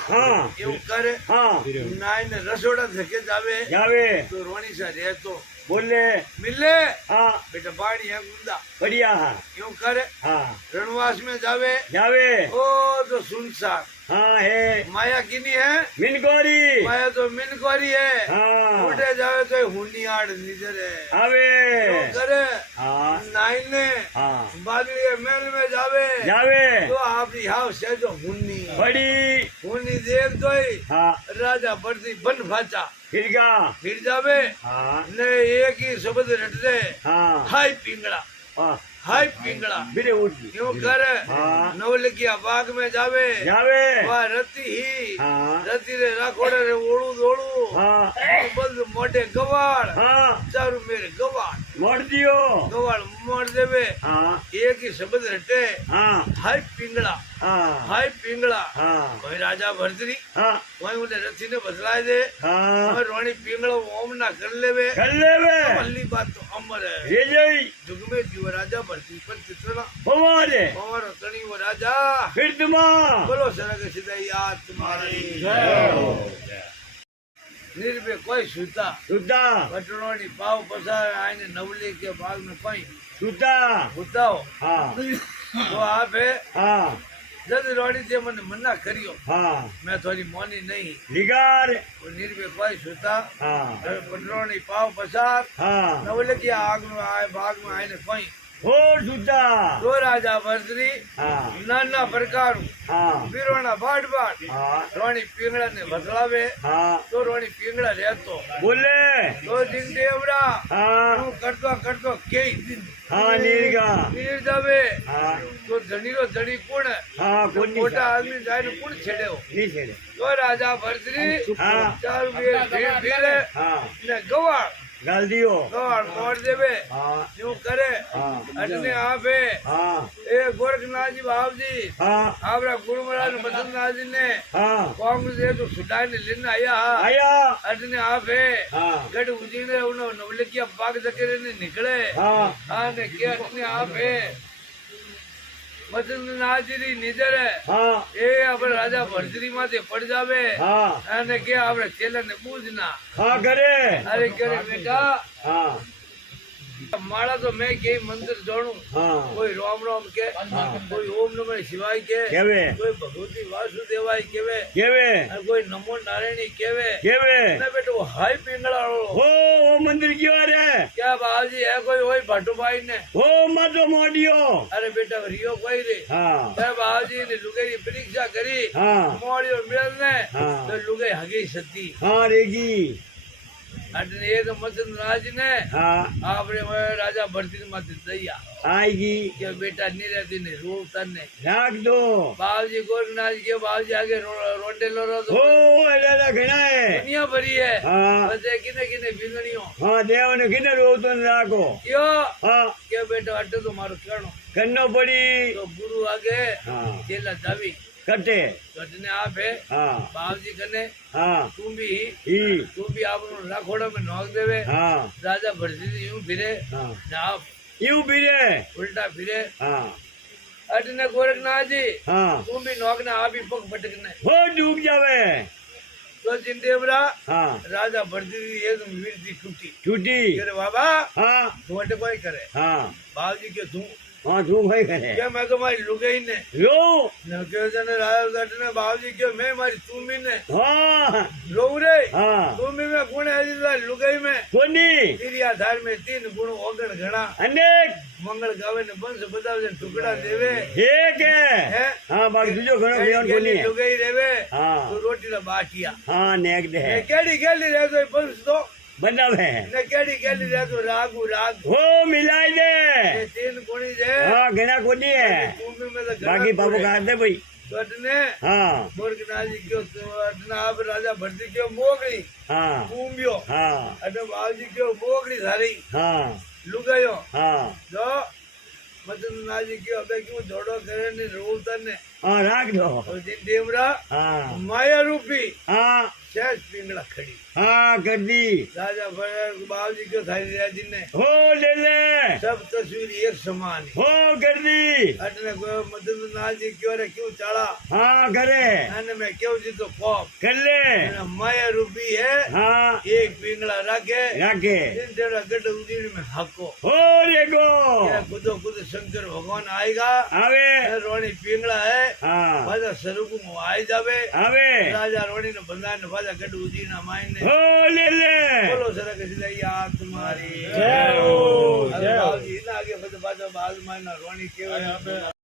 હા यूं करे હા नाई ने रसोड़ा धके जावे જાવે तो रोणी सा रहतो બોલે मिले હા बेटा पानी है गुंदा बढ़िया હા यूं करे હા रणवास में जावे જાવે ओ तो सुनसान हाँ है माया किनी है मिनगोरी माया तो मिनकोरी है हाँ उठे जावे तो हुनियाड़ निजर है आवे तो करे हाँ नाइने हाँ बादली महल में जावे जावे तो आपनी हाव से जो हुन्नी बड़ी हुन्नी देख दो हाँ राजा बढ़ती बन भाचा फिरगा फिर जावे हाँ ने एक ही शब्द रट दे हाँ हाय पिंगड़ा हाँ हाय पिंगड़ा बिरे उठ यूं करे हाँ नवलकिया बाग में जावे जावे वह रती ही हाँ रती रे राखोड़े रे ओड़ू दौड़ू हाँ बंद मोटे गवाड़ हाँ चारू मेरे गवाड़ मोड़ दियो गवाड़ मोड़ देवे हाँ एक ही शब्द रटे हाँ हाय पिंगड़ा हाँ हाय पिंगड़ा हाँ वही राजा भरतरी हाँ वही उन्हें रथी ने बदलाए दे हाँ और रोणी पिंगड़ा ओम ना कर लेवे कर लेवे पहली बात तो अमर है ये जई जुग में जीव राजा भरतरी पर चित्रणा हमारे और तनी वो राजा फिर तुमा बोलो सरग सिदाई आज तुम्हारी निर्भय कोई सूता सुधा पटनोनी पाव पसार आने नवली के बाग में कोई सुधा बताओ हाँ तो आप है हाँ જદ રોણી તે મને મના કર્યો હા મેં થોડી મોની નહીં લીગાર નિર્ભય ભાઈ સુતા હા પટરોની પાવ પસાર હા નવલકી આગનું આ ભાગમાં આઈને પઈ હોર સુતા તો રાજા ભરતરી હા નાના પ્રકારું હા વીરોના બાડ બાડ હા રોણી પીંગળાને વસલાવે હા તો રોણી પીંગળા રહેતો બોલે તો જીનદેવડા હા હું કરતો કરતો કે દિન હા નીરગા નીર જાવે હા તો ધણીરો ધણી કોણ હા કોની મોટા આદમી જાય કોણ છેડ્યો ની છેડે તો રાજા ભરતરી હા ચાલ ભીરે હા ને ગવાળ ગાલદીઓ ગવાળ મોડ દેવે હા શું કરે હા અટને આપે હા એ ગોરખનાથજી બાપજી હા આપણા ગુરુમહારાજ મદનનાથજી ને હા કોંગ્રેસ એ તો સુધાઈને લઈને આયા આયા અટને આપે હા ગઢ ઉજીને ઉનો નવલકિયા પાક ધકેરીને નીકળે હા અને કે અટને આપે મદનનાથજી નીજરે હા એ આપણે રાજા ભરતરી માંથી પડ જાવે હા અને કે આપણે છેલ્લાને બૂજ ના હા કરે અરે કરે બેટા હા માળા તો મેં કે મંદિર જોણું હા કોઈ રામ રામ કે કોઈ ઓમ નમઃ શિવાય કે કેવે કોઈ ભગવતી વાસુદેવાય કેવે કેવે અને કોઈ નમો નારાયણી કેવે કેવે અને બેટો હાય પિંગળાળો હો ઓ મંદિર ગયો રે ક્યાં બાજી હે કોઈ હોય ભાટુભાઈ ને હો માતો મોડિયો અરે બેટા રિયો કોઈ રે હા ક્યાં બાજી ને લુગેરી પરીક્ષા કરી હા મોડિયો મેળ ને હા. તો લુગે હગી સતી હા રેગી એટલે એક મદન રાજ ને હા આપણે હવે રાજા ભરતી માંથી દયા આઈગી કે બેટા નિરાતી ને રોવ તને રાખ દો બાવજી ગોરખનાથ કે બાવજી આગે રોંડેલો હો રહો એલા ઘણા હે દુનિયા ભરી હે હા બધે કિને કિને ભીંગણીઓ હા દેવને કિને રોતો ને રાખો કયો હા કે બેટા અટે તો મારું કેણો કન્નો પડી તો ગુરુ આગે હા છેલ્લા દાવી કટે કટને આપે હા બાવજી કને હા તું ઈ બી આપણું લાખોડા में नोक देवे હા राजा भरती यूं फिरे હા ने आप એવું પીરે उल्टा फिरे હા अटने गोरखनाथ जी હા तुम भी नोक ने आप ही पग भटकने હો ડૂબ જાવે तो जिंदेवरा હા राजा भरती एक वीर दी टूटी છૂટી अरे बाबा હા तू अटे कोई करे હા बाबूजी के तू હા શું ભાઈ કરે क्या मैं तो मारी लुगाई ने રો न के जने राजा अटने बाबूजी के मैं मारी तू भी ने હા रो रे હા तुम भी में गुण है लुगाई में કોની तेरी आधार में 3 गुण ओगण घना અનેક मंगल गावे ने बंस बतावे टुकड़ा देवे હે કે હે હા બાકી બીજો ઘણો ભેણ गेली કોની लुगाई रेवे હા तो रोटी ना बाटिया હા નેક દે ने केडी रहतो बंस तो બનાવે ने केडी रहतो रागू राग હો મિલાઈ દે ये 3 गुणी जे હા ઘણા કોની હે तू भी में तो બાકી બાબુ કાઢ દે ભાઈ गटने હા गोरखनाथ जी क्यों तो अटना आप राजा भरती क्यों मोगली હા कुंबियो હા अटो बाबूजी क्यों मोगली थारी હા लुगायो હા जो मदन नाजी क्यों अबे क्यों जोड़ो करे ने रोवता ने હા રાખ દો और दिन देवरा હા माया रूपी હા सहज पिंगला खड़ी હા ગરદી राजा बाबूजी क्यों थारी राजी ने હો લે લે सब तस्वीर एक समान है હો ગરદી अटने मदन नाथ जी क्यों रे क्यों चढ़ा હા કરે अने मैं क्यों जी तो खौफ કર લે अने माया रूपी है હા एक पिंगला रखे રાખે दिन तेरा गड्ढ उजीड़ में हको હો રેગો ये खुदो खुद शंकर भगवान आएगा આવે रोणी पिंगला है હા बाजा स्वरूप में आई जावे આવે राजा रोणी ने बंदा ने बाजा गड्ढ उजीड़ ना मायने હો લે લે बोलो सरक सिलैया तुम्हारी જય હો, अरे જય હો. बाबूजी ना आगे बद बाजा बाज मायना रोणी केवे